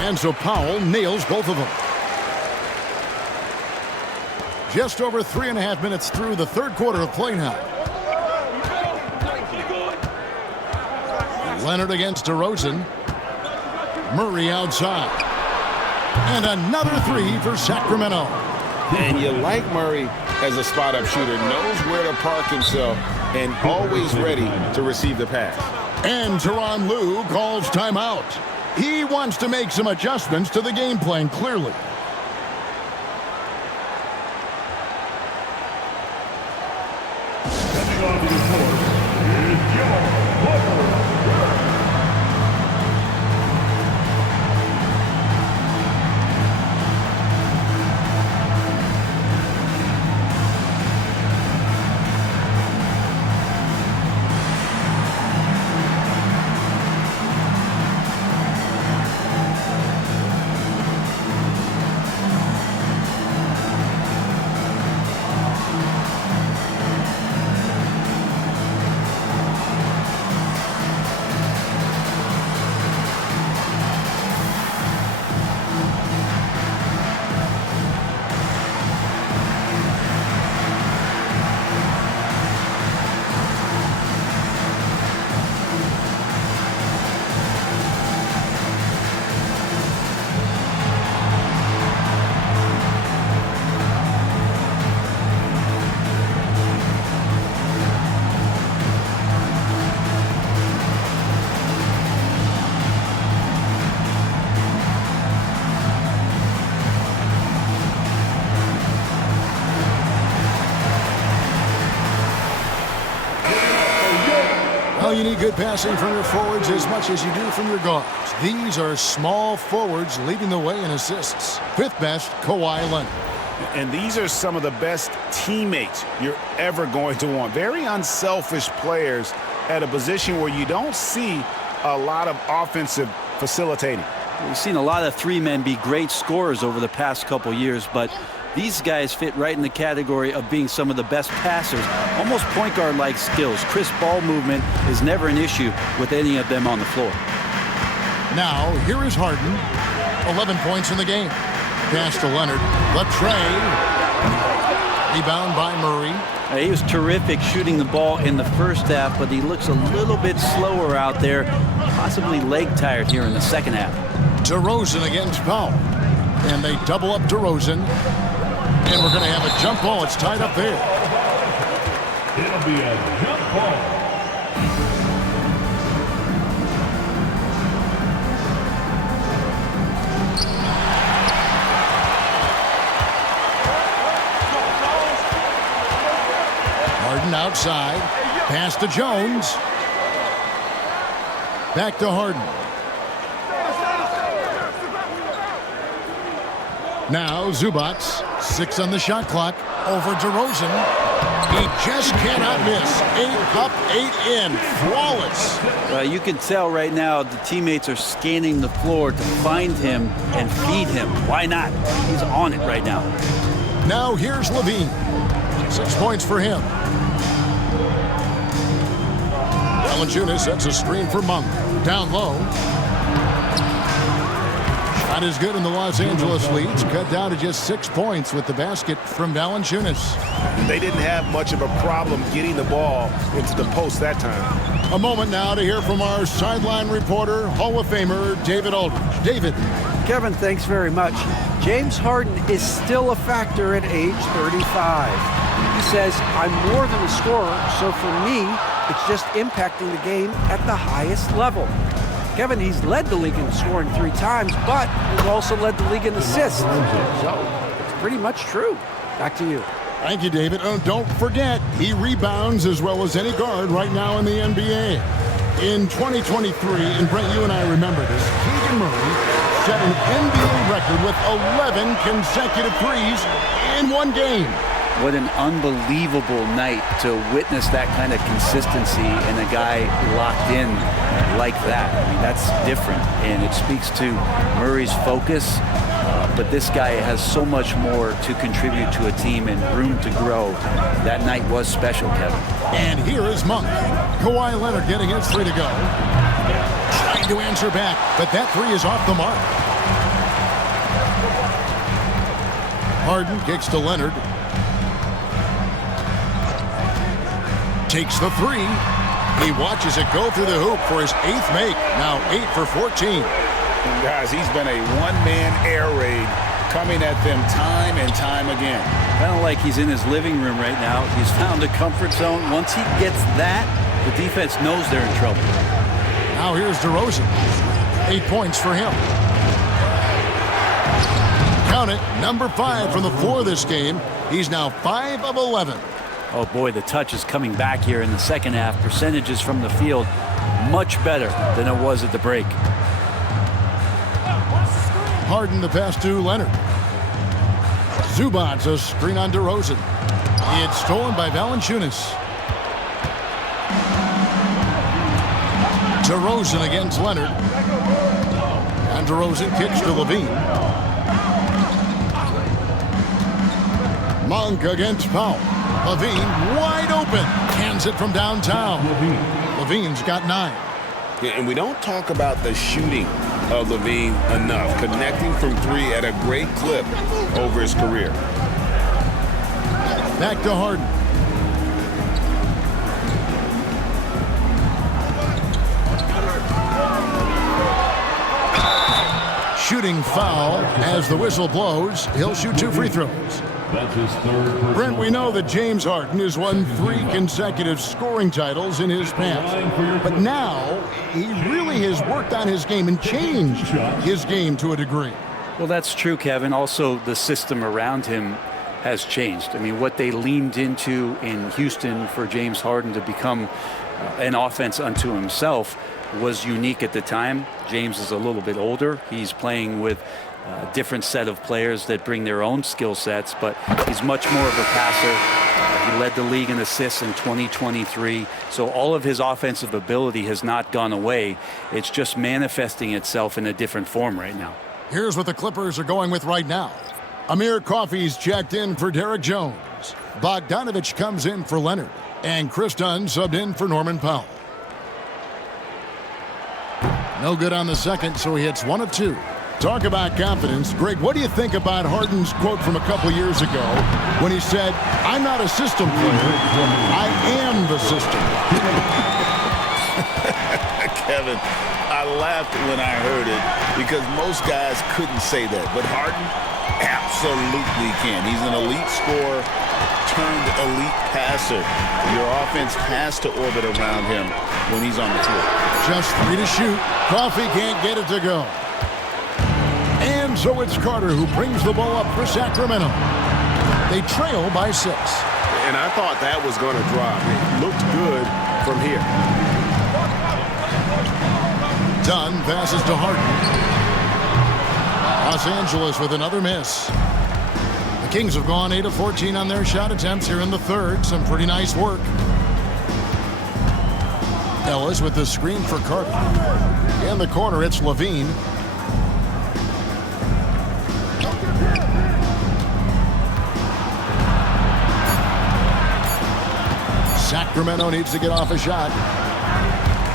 And so Powell nails both of them. Just over 3.5 minutes through the third quarter of play now. Leonard against DeRozan. Murray outside. And another 3 for Sacramento. And you like Murray as a spot-up shooter. Knows where to park himself and always ready to receive the pass. And Tyronn Lue calls timeout. He wants to make some adjustments to the game plan, clearly. You need good passing from your forwards as much as you do from your guards. These are small forwards leading the way in assists. 5th best, Kawhi Leonard. And these are some of the best teammates you're ever going to want. Very unselfish players at a position where you don't see a lot of offensive facilitating. We've seen a lot of 3-men be great scorers over the past couple years, but these guys fit right in the category of being some of the best passers, almost point guard-like skills. Crisp ball movement is never an issue with any of them on the floor. Now, here is Harden. 11 points in the game. Pass to Leonard. The tray. Rebound by Murray. He was terrific shooting the ball in the first half, but he looks a little bit slower out there, possibly leg tired here in the second half. DeRozan against Powell. And they double up DeRozan. And we're going to have a jump ball. It's tied up there. It'll be a jump ball. Harden outside. Pass to Jones. Back to Harden. Now Zubac, 6 on the shot clock. Over DeRozan. He just cannot miss. 8 up, 8 in. Flawless. You can tell right now the teammates are scanning the floor to find him and feed him. Why not? He's on it right now. Now here's Levine. 6 points for him. Valanciunas sets a screen for Monk. Down low. Shot is good, and the Los Angeles leads cut down to just 6 points with the basket from Valanciunas. They didn't have much of a problem getting the ball into the post that time. A moment now to hear from our sideline reporter, Hall of Famer David Aldridge. David. Kevin, thanks very much. James Harden is still a factor at age 35. He says, I'm more than a scorer, so for me, it's just impacting the game at the highest level. Kevin, he's led the league in scoring 3 times, but he's also led the league in assists. So it's pretty much true. Back to you. Thank you, David. Oh, don't forget, he rebounds as well as any guard right now in the NBA. In 2023, and Brent, you and I remember this, Keegan Murray set an NBA record with 11 consecutive threes in one game. What an unbelievable night to witness that kind of consistency and a guy locked in like that. I mean, that's different, and it speaks to Murray's focus. But this guy has so much more to contribute to a team and room to grow. That night was special, Kevin. And here is Monk. Kawhi Leonard getting his 3 to go. Trying to answer back, but that 3 is off the mark. Harden kicks to Leonard. Takes the 3. He watches it go through the hoop for his 8th make. Now 8 for 14. Guys, he's been a one-man air raid coming at them time and time again. Kind of like he's in his living room right now. He's found a comfort zone. Once he gets that, the defense knows they're in trouble. Now here's DeRozan. 8 points for him. Count it, number 5 from the floor this game. He's now 5 of 11. Oh boy, the touch is coming back here in the second half. Percentages from the field much better than it was at the break. Harden the pass to Leonard. Zubac a screen on DeRozan. It's stolen by Valanciunas. DeRozan against Leonard. And DeRozan kicks to Levine. Monk against Powell. Levine wide open. Hands it from downtown. Levine's got 9. Yeah, and we don't talk about the shooting of Levine enough. Connecting from 3 at a great clip over his career. Back to Harden. Shooting foul as the whistle blows. He'll shoot 2 free throws. That's his 3rd. Brent, we know that James Harden has won 3 consecutive scoring titles in his past. But now, he really has worked on his game and changed his game to a degree. Well, that's true, Kevin. Also, the system around him has changed. I mean, what they leaned into in Houston for James Harden to become an offense unto himself was unique at the time. James is a little bit older. He's playing with a different set of players that bring their own skill sets, but he's much more of a passer. He led the league in assists in 2023. So all of his offensive ability has not gone away. It's just manifesting itself in a different form right now. Here's what the Clippers are going with right now. Amir Coffey's checked in for Derek Jones. Bogdanovich comes in for Leonard. And Chris Dunn subbed in for Norman Powell. No good on the second, so he hits 1 of 2. Talk about confidence. Greg, what do you think about Harden's quote from a couple years ago when he said, I'm not a system player, I am the system? Kevin, I laughed when I heard it because most guys couldn't say that. But Harden absolutely can. He's an elite scorer turned elite passer. Your offense has to orbit around him when he's on the floor. Just 3 to shoot. Coffey can't get it to go. And so it's Carter who brings the ball up for Sacramento. They trail by 6. And I thought that was going to drop. It looked good from here. Dunn passes to Harden. Los Angeles with another miss. The Kings have gone 8 of 14 on their shot attempts here in the third. Some pretty nice work. Ellis with the screen for Carter. In the corner, it's Levine. Sacramento needs to get off a shot.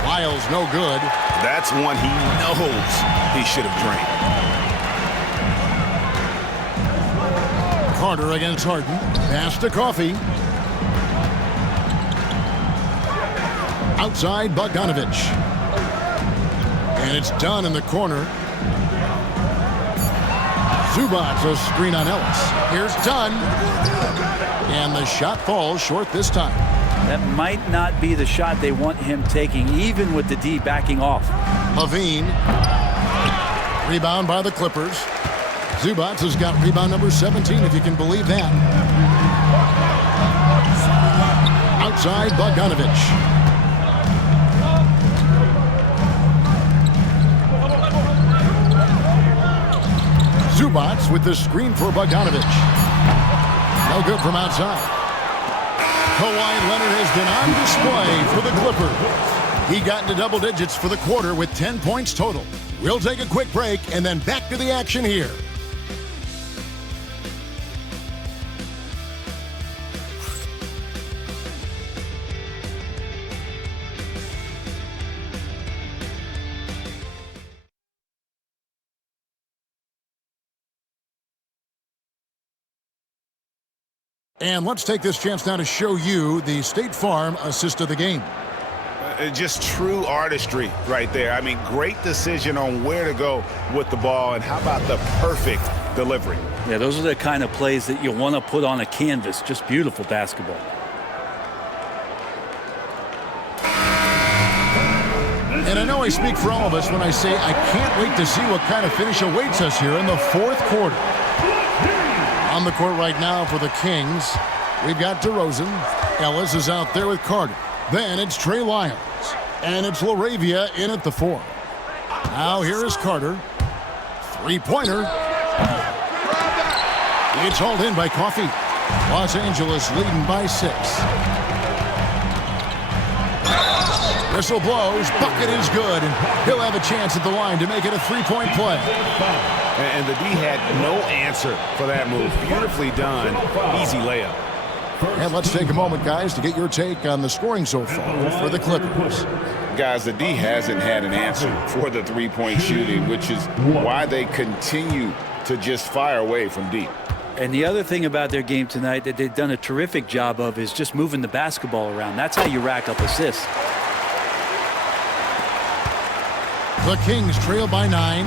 Lyles, no good. That's one he knows he should have drained. Carter against Harden. Pass to Coffey. Outside Bogdanovich. And it's done in the corner. Zubac, a screen on Ellis. Here's Dunn. And the shot falls short this time. That might not be the shot they want him taking, even with the D backing off. Levine. Rebound by the Clippers. Zubac has got rebound number 17, if you can believe that. Outside Bogdanovich. Zubac with the screen for Bogdanovich. No good from outside. Kawhi Leonard has been on display for the Clippers. He got into double digits for the quarter with 10 points total. We'll take a quick break and then back to the action here. And let's take this chance now to show you the State Farm assist of the game. Just true artistry right there. I mean, great decision on where to go with the ball, and how about the perfect delivery? Yeah, those are the kind of plays that you want to put on a canvas. Just beautiful basketball. And I know I speak for all of us when I say I can't wait to see what kind of finish awaits us here in the fourth quarter. On the court right now for the Kings, we've got DeRozan. Ellis is out there with Carter. Then it's Trey Lyles. And it's LaRavia in at the 4. Now here is Carter. Three-pointer. It's hauled in by Coffey. Los Angeles leading by 6. Whistle blows. Bucket is good. And he'll have a chance at the line to make it a three-point play. And the D had no answer for that move. Beautifully done. Easy layup. And let's take a moment, guys, to get your take on the scoring so far for the Clippers. Guys, the D hasn't had an answer for the three-point shooting, which is why they continue to just fire away from deep. And the other thing about their game tonight that they've done a terrific job of is just moving the basketball around. That's how you rack up assists. The Kings trail by 9.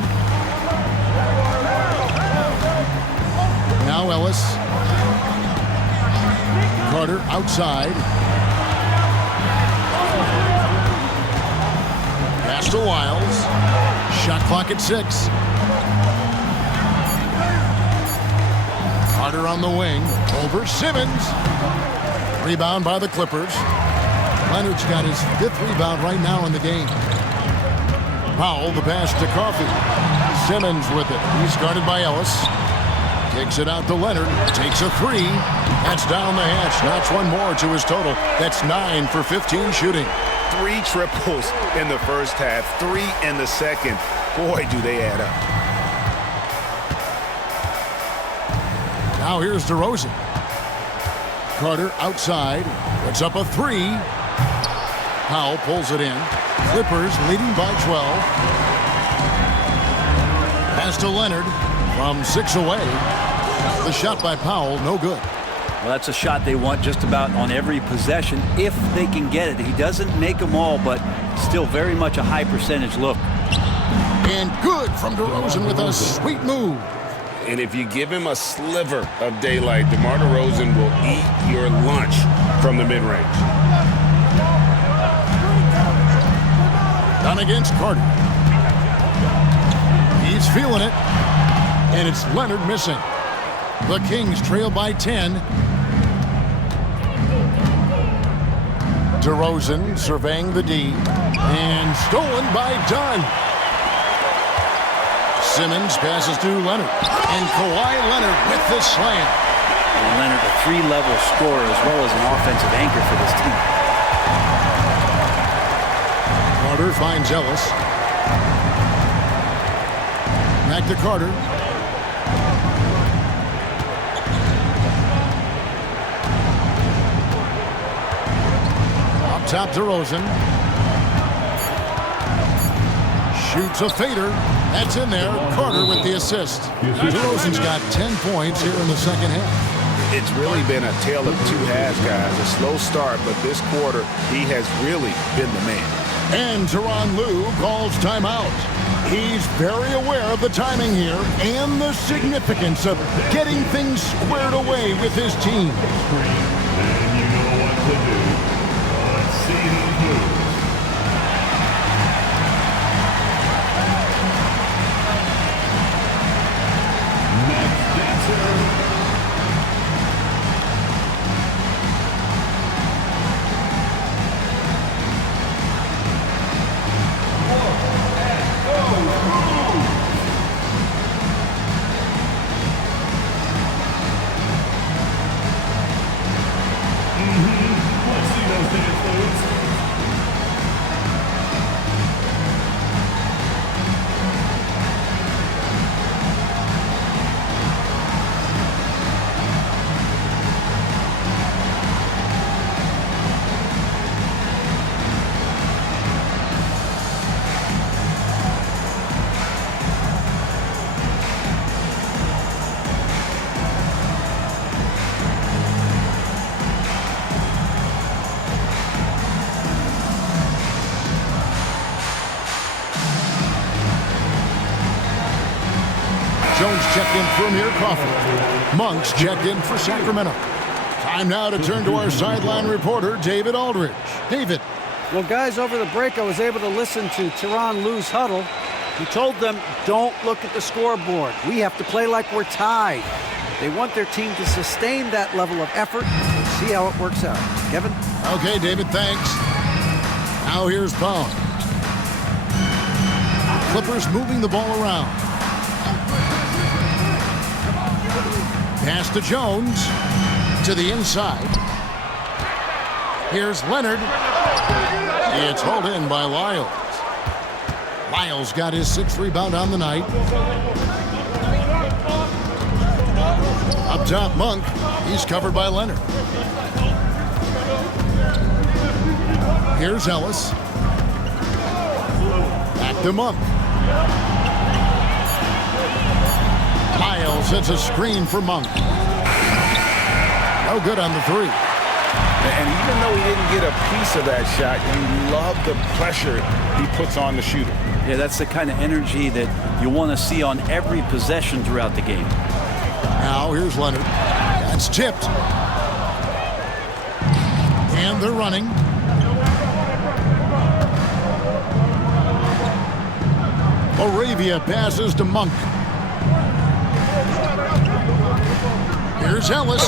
Now Ellis. Carter outside. Pass to Lyles. Shot clock at 6. Carter on the wing. Over Simmons. Rebound by the Clippers. Leonard's got his 5th rebound right now in the game. Powell, the pass to Coffey. Simmons with it. He's guarded by Ellis. Kicks it out to Leonard. Takes a 3. That's down the hatch. Knocks one more to his total. That's 9 for 15 shooting. 3 triples in the first half. 3 in the second. Boy, do they add up. Now here's DeRozan. Carter outside. Puts up a 3. Powell pulls it in. Clippers leading by 12. Pass to Leonard from 6 away. The shot by Powell, no good. Well, that's a shot they want just about on every possession if they can get it. He doesn't make them all, but still very much a high percentage look. And good from DeRozan with a sweet move. And if you give him a sliver of daylight, DeMar DeRozan will eat your lunch from the mid-range. Done against Carter. He's feeling it. And it's Leonard missing. The Kings trail by 10. DeRozan surveying the D. And stolen by Dunn. Simmons passes to Leonard. And Kawhi Leonard with the slam. And Leonard, a three-level scorer as well as an offensive anchor for this team. Carter finds Ellis. Back to Carter. Up top to Rosen. Shoots a fader. That's in there. Carter with the assist. DeRozan's got 10 points here in the second half. It's really been a tale of two halves, guys. A slow start, but this quarter, he has really been the man. And Tyronn Lue calls timeout. He's very aware of the timing here and the significance of getting things squared away with his team. And you know what to do. Let's see them move. Next dancer. Jones checked in for Amir Crawford. Monks checked in for Sacramento. Time now to turn to our sideline reporter, David Aldridge. David. Well, guys, over the break, I was able to listen to Tyronn Lue's huddle. He told them, don't look at the scoreboard. We have to play like we're tied. They want their team to sustain that level of effort. We'll see how it works out. Kevin? Okay, David, thanks. Now here's Paul. Clippers moving the ball around. Pass to Jones. To the inside. Here's Leonard. It's hauled in by Lyles. Lyles got his 6th rebound on the night. Up top, Monk. He's covered by Leonard. Here's Ellis. Back to Monk. Lyles hits a screen for Monk. No good on the three. And even though he didn't get a piece of that shot, you love the pressure he puts on the shooter. Yeah, that's the kind of energy that you want to see on every possession throughout the game. Now here's Leonard. That's tipped. And they're running. Moravia passes to Monk. Here's Ellis.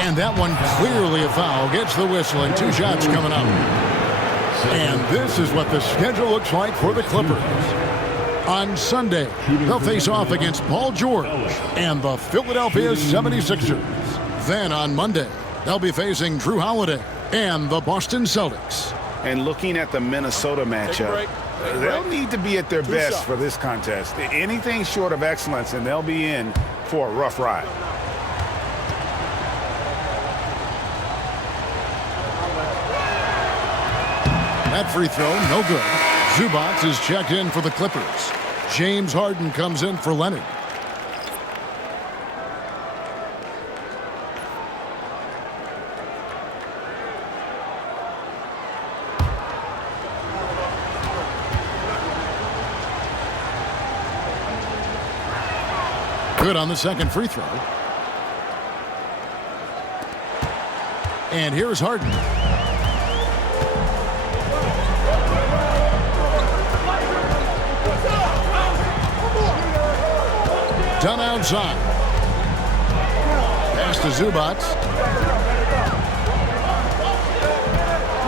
And that one clearly a foul. Gets the whistle and 2 shots coming up. And this is what the schedule looks like for the Clippers. On Sunday, they'll face off against Paul George and the Philadelphia 76ers. Then on Monday, they'll be facing Drew Holiday and the Boston Celtics. And looking at the Minnesota matchup, they'll need to be at their best for this contest. Anything short of excellence, and they'll be in for a rough ride. That free throw, no good. Zubac is checked in for the Clippers. James Harden comes in for Leonard. Good on the second free throw. And here's Harden. Done outside. Pass to Zubac.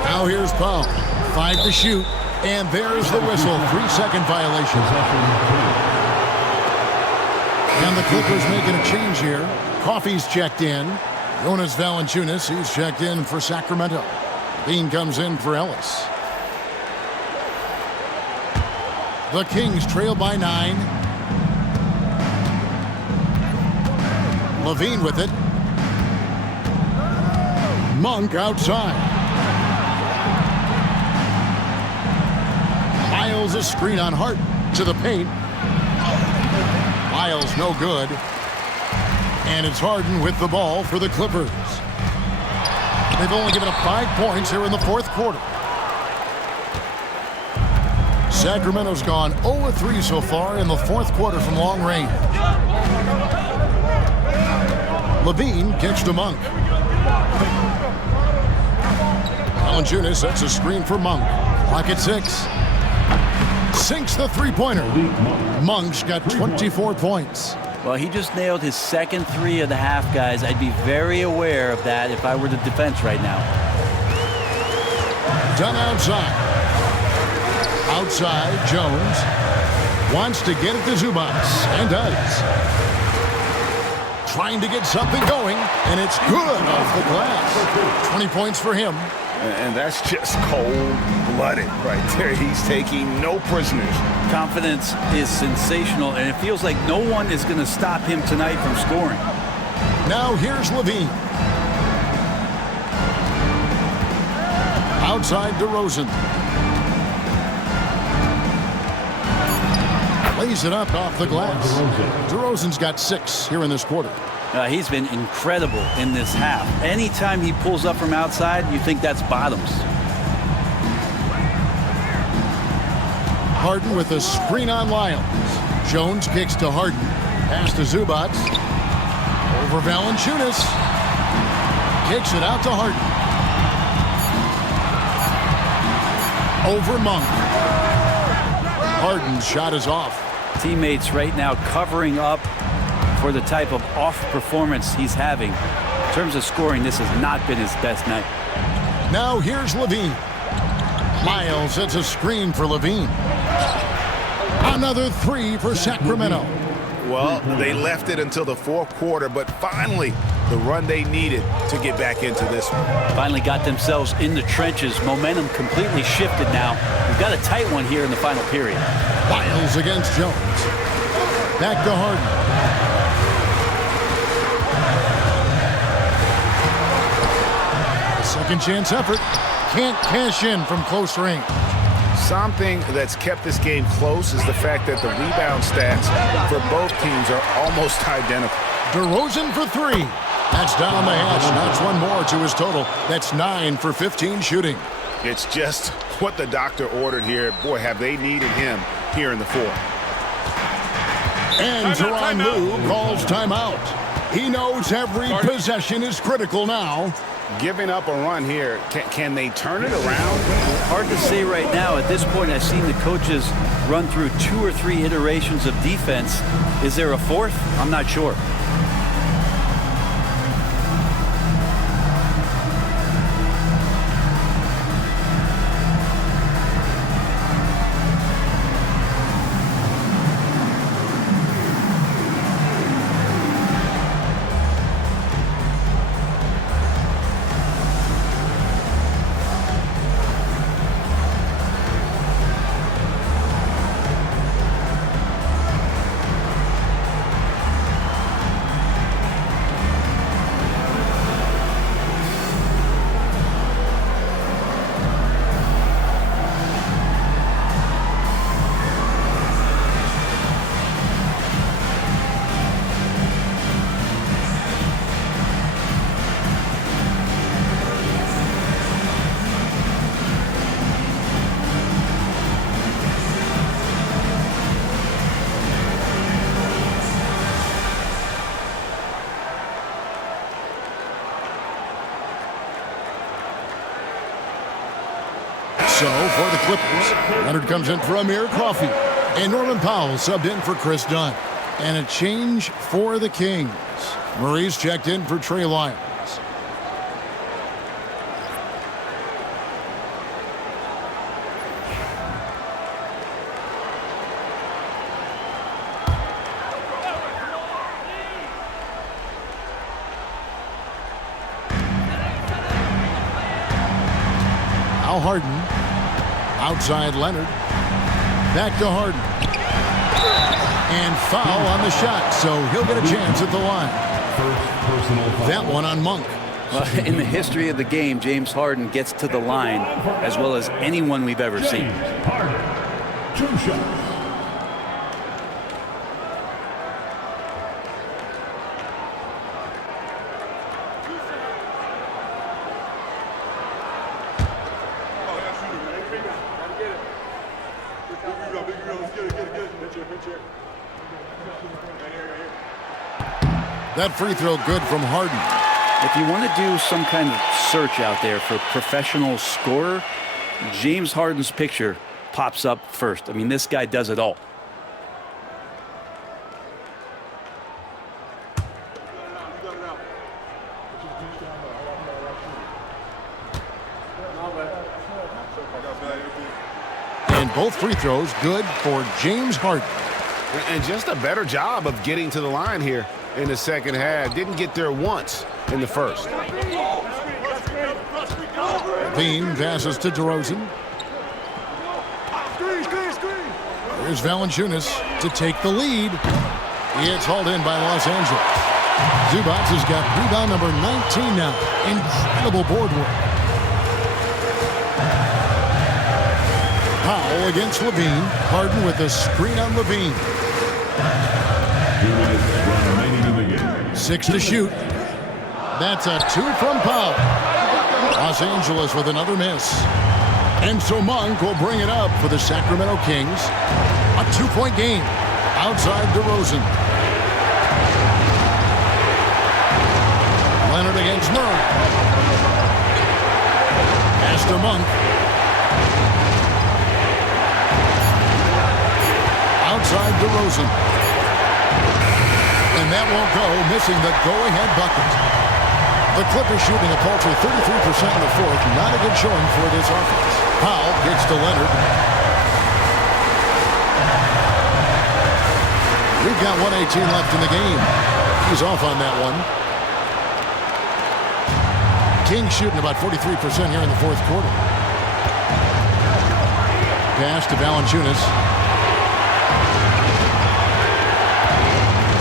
Now here's Paul. 5 to shoot. And there's the whistle. 3-second violation. And the Clippers making a change here. Coffey's checked in. Jonas Valanciunas, he's checked in for Sacramento. Bean comes in for Ellis. The Kings trail by 9. Levine with it. Monk outside. Miles a screen on Hart to the paint. Miles no good. And it's Harden with the ball for the Clippers. They've only given up 5 points here in the fourth quarter. Sacramento's gone 0-3 so far in the fourth quarter from long range. Levine kicks to Monk. Valanciunas sets a screen for Monk. Clock at 6. Sinks the three-pointer. Monk's got 24 points. Well, he just nailed his second 3 of the half, guys. I'd be very aware of that if I were the defense right now. Done outside. Outside, Jones wants to get it to Zubac, and does. Trying to get something going, and it's good off the glass. 20 points for him. And that's just cold-blooded right there. He's taking no prisoners. Confidence is sensational, and it feels like no one is going to stop him tonight from scoring. Now here's Levine. Outside DeRozan. Lays it up off the glass. DeRozan's got 6 here in this quarter. He's been incredible in this half. Anytime he pulls up from outside, you think that's bottoms. Harden with a screen on Lyles. Jones kicks to Harden. Pass to Zubac. Over Valanciunas. Kicks it out to Harden. Over Monk. Harden's shot is off. Teammates right now covering up for the type of off performance he's having. In terms of scoring, this has not been his best night. Now here's Levine. Miles sets a screen for Levine. Another 3 for Sacramento. Well, they left it until the fourth quarter, but finally the run they needed to get back into this one. Finally got themselves in the trenches. Momentum completely shifted now. We've got a tight one here in the final period. Miles against Jones. Back to Harden. Second chance effort. Can't cash in from close range. Something that's kept this game close is the fact that the rebound stats for both teams are almost identical. DeRozan for 3. That's down the hatch. That's one more to his total. That's 9 for 15 shooting. It's just what the doctor ordered here. Boy, have they needed him here in the fourth. And Tyronn Lue calls timeout. He knows every possession is critical now. Giving up a run here, can they turn it around? Hard to say right now. At this point, I've seen the coaches run through 2 or 3 iterations of defense. Is there a fourth? I'm not sure. So for the Clippers, Leonard comes in for Amir Coffey. And Norman Powell subbed in for Chris Dunn. And a change for the Kings. Murray's checked in for Trey Lyles. Now Harden. Outside Leonard. Back to Harden. And foul on the shot, so he'll get a chance at the line. That one on Monk. In the history of the game, James Harden gets to the line as well as anyone we've ever seen. Harden, 2 shots. That free throw good from Harden. If you want to do some kind of search out there for professional scorer, James Harden's picture pops up first. I mean, this guy does it all. And both free throws good for James Harden. And just a better job of getting to the line here in the second half. Didn't get there once in the first. Bean passes to DeRozan. Here's Valanciunas to take the lead. It's hauled in by Los Angeles. Zubac has got rebound number 19 now. Incredible board work. Powell against Levine. Harden with the screen on Levine. 2 minutes remaining in the game. 6 to shoot. That's a 2 from Powell. Los Angeles with another miss. And so Monk will bring it up for the Sacramento Kings. A 2-point game outside DeRozan. Leonard against Murray. Pass to Monk. Outside DeRozan. And that won't go, missing the go-ahead bucket. The Clippers shooting a paltry 33% in the fourth. Not a good showing for this offense. Powell gets to Leonard. We've got 1:18 left in the game. He's off on that one. Kings shooting about 43% here in the fourth quarter. Pass to Valanciunas.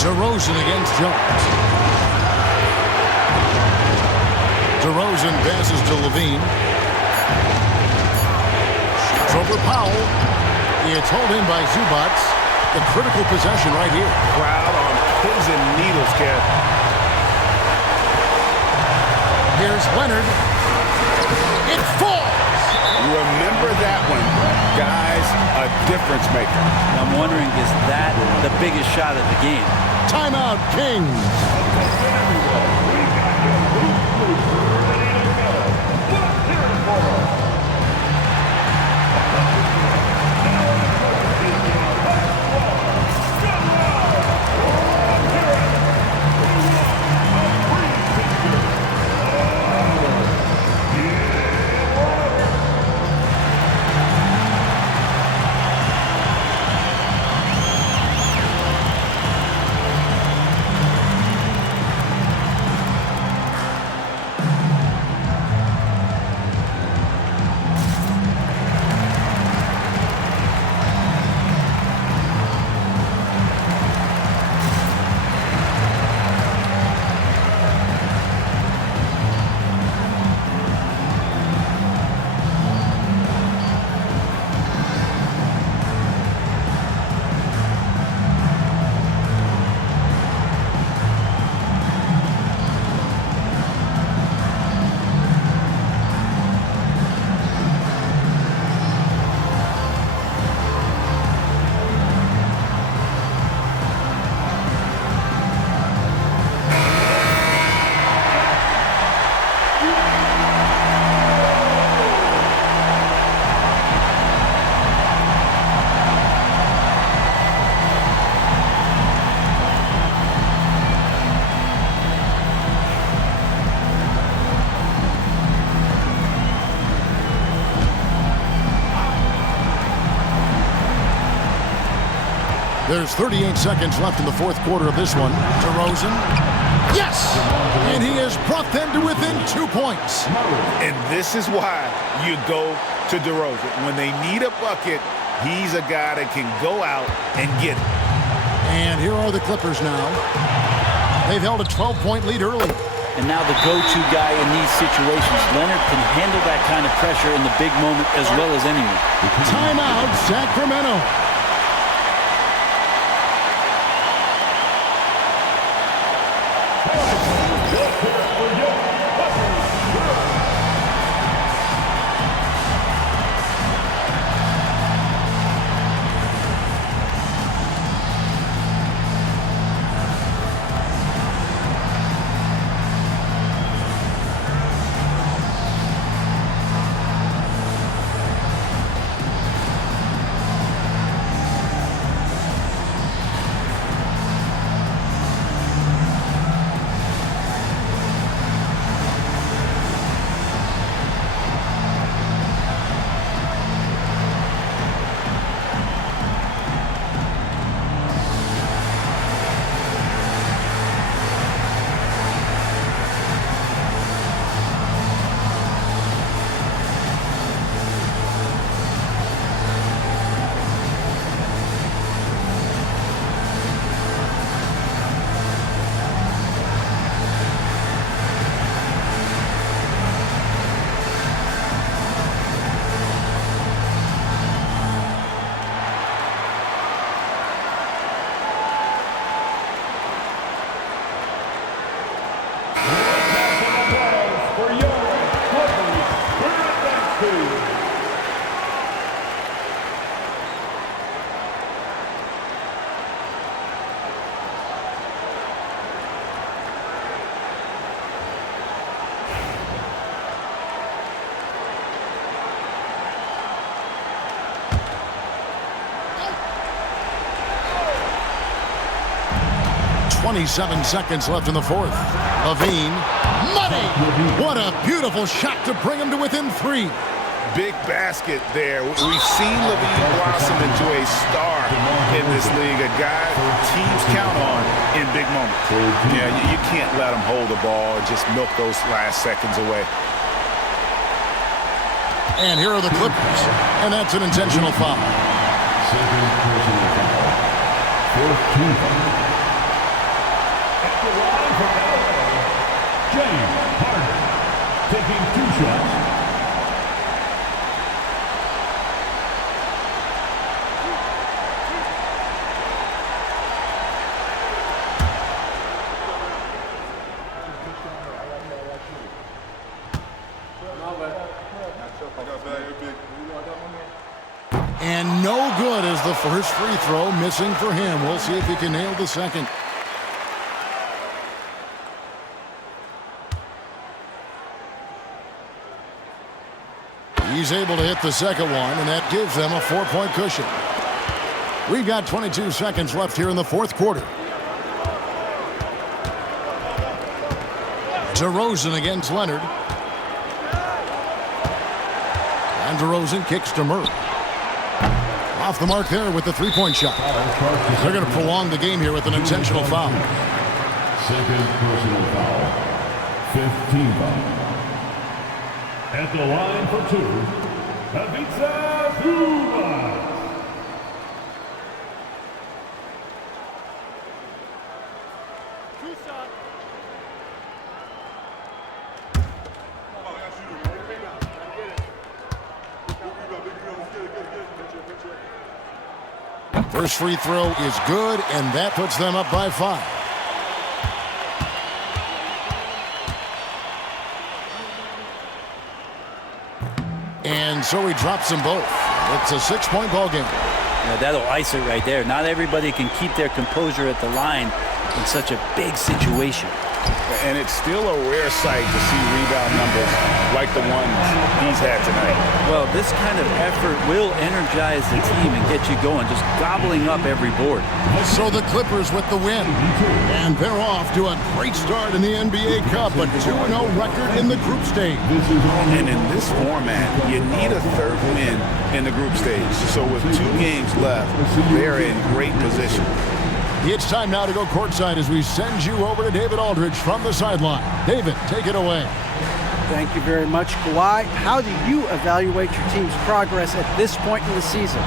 DeRozan against Jones. DeRozan passes to Levine. Shoots over Powell. It's hauled in by Zubac. The critical possession right here. Crowd on pins and needles, Kev. Here's Leonard. It falls. Remember that one. Guys, a difference maker. I'm wondering, is that the biggest shot of the game? Timeout, Kings. There's 38 seconds left in the fourth quarter of this one. DeRozan Yes! And he has brought them to within 2 points. And this is why you go to DeRozan. When they need a bucket, he's a guy that can go out and get it. And here are the Clippers now. They've held a 12-point lead early. And now the go-to guy in these situations. Leonard can handle that kind of pressure in the big moment as well as anyone. Timeout, Sacramento. .27 seconds left in the fourth. Levine, money! What a beautiful shot to bring him to within 3. Big basket there. We've seen Levine blossom into a star in this league, a guy teams count on in big moments. Yeah, you can't let him hold the ball and just milk those last seconds away. And here are the Clippers, and that's an intentional foul. Second personal foul. Fourth team foul. At the line for LA, James Harden taking 2 shots. And no good as the first free throw missing for him. We'll see if he can nail the second. He's able to hit the second one, and that gives them a 4-point cushion. We've got 22 seconds left here in the fourth quarter. DeRozan against Leonard. And DeRozan kicks to Murray. Off the mark there with the 3-point shot. They're going to prolong the game here with an intentional foul. Second personal foul. 15 foul. At the line for 2, Ivica Zubac. First free throw is good, and that puts them up by 5. And so he drops them both. It's a 6-point ball game. Yeah, that'll ice it right there. Not everybody can keep their composure at the line in such a big situation. And it's still a rare sight to see rebound numbers like the ones he's had tonight. Well, this kind of effort will energize the team and get you going, just gobbling up every board. So the Clippers with the win. And they're off to a great start in the NBA Cup, a 2-0 record in the group stage. And in this format, you need a third win in the group stage. So with 2 games left, they're in great position. It's time now to go courtside as we send you over to David Aldridge from the sideline. David, take it away. Thank you very much, Kawhi. How do you evaluate your team's progress at this point in the season?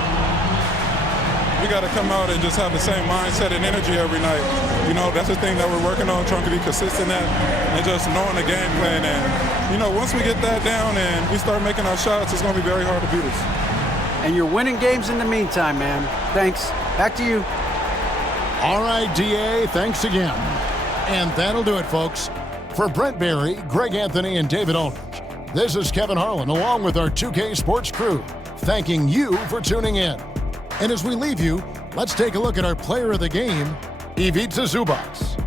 We got to come out and just have the same mindset and energy every night. You know, that's the thing that we're working on, trying to be consistent at, and just knowing the game plan. And, you know, once we get that down and we start making our shots, it's going to be very hard to beat us. And you're winning games in the meantime, man. Thanks. Back to you. All right, DA, thanks again. And that'll do it, folks. For Brent Barry, Greg Anthony, and David Aldridge, this is Kevin Harlan along with our 2K Sports crew, thanking you for tuning in. And as we leave you, let's take a look at our player of the game, Ivica Zubac.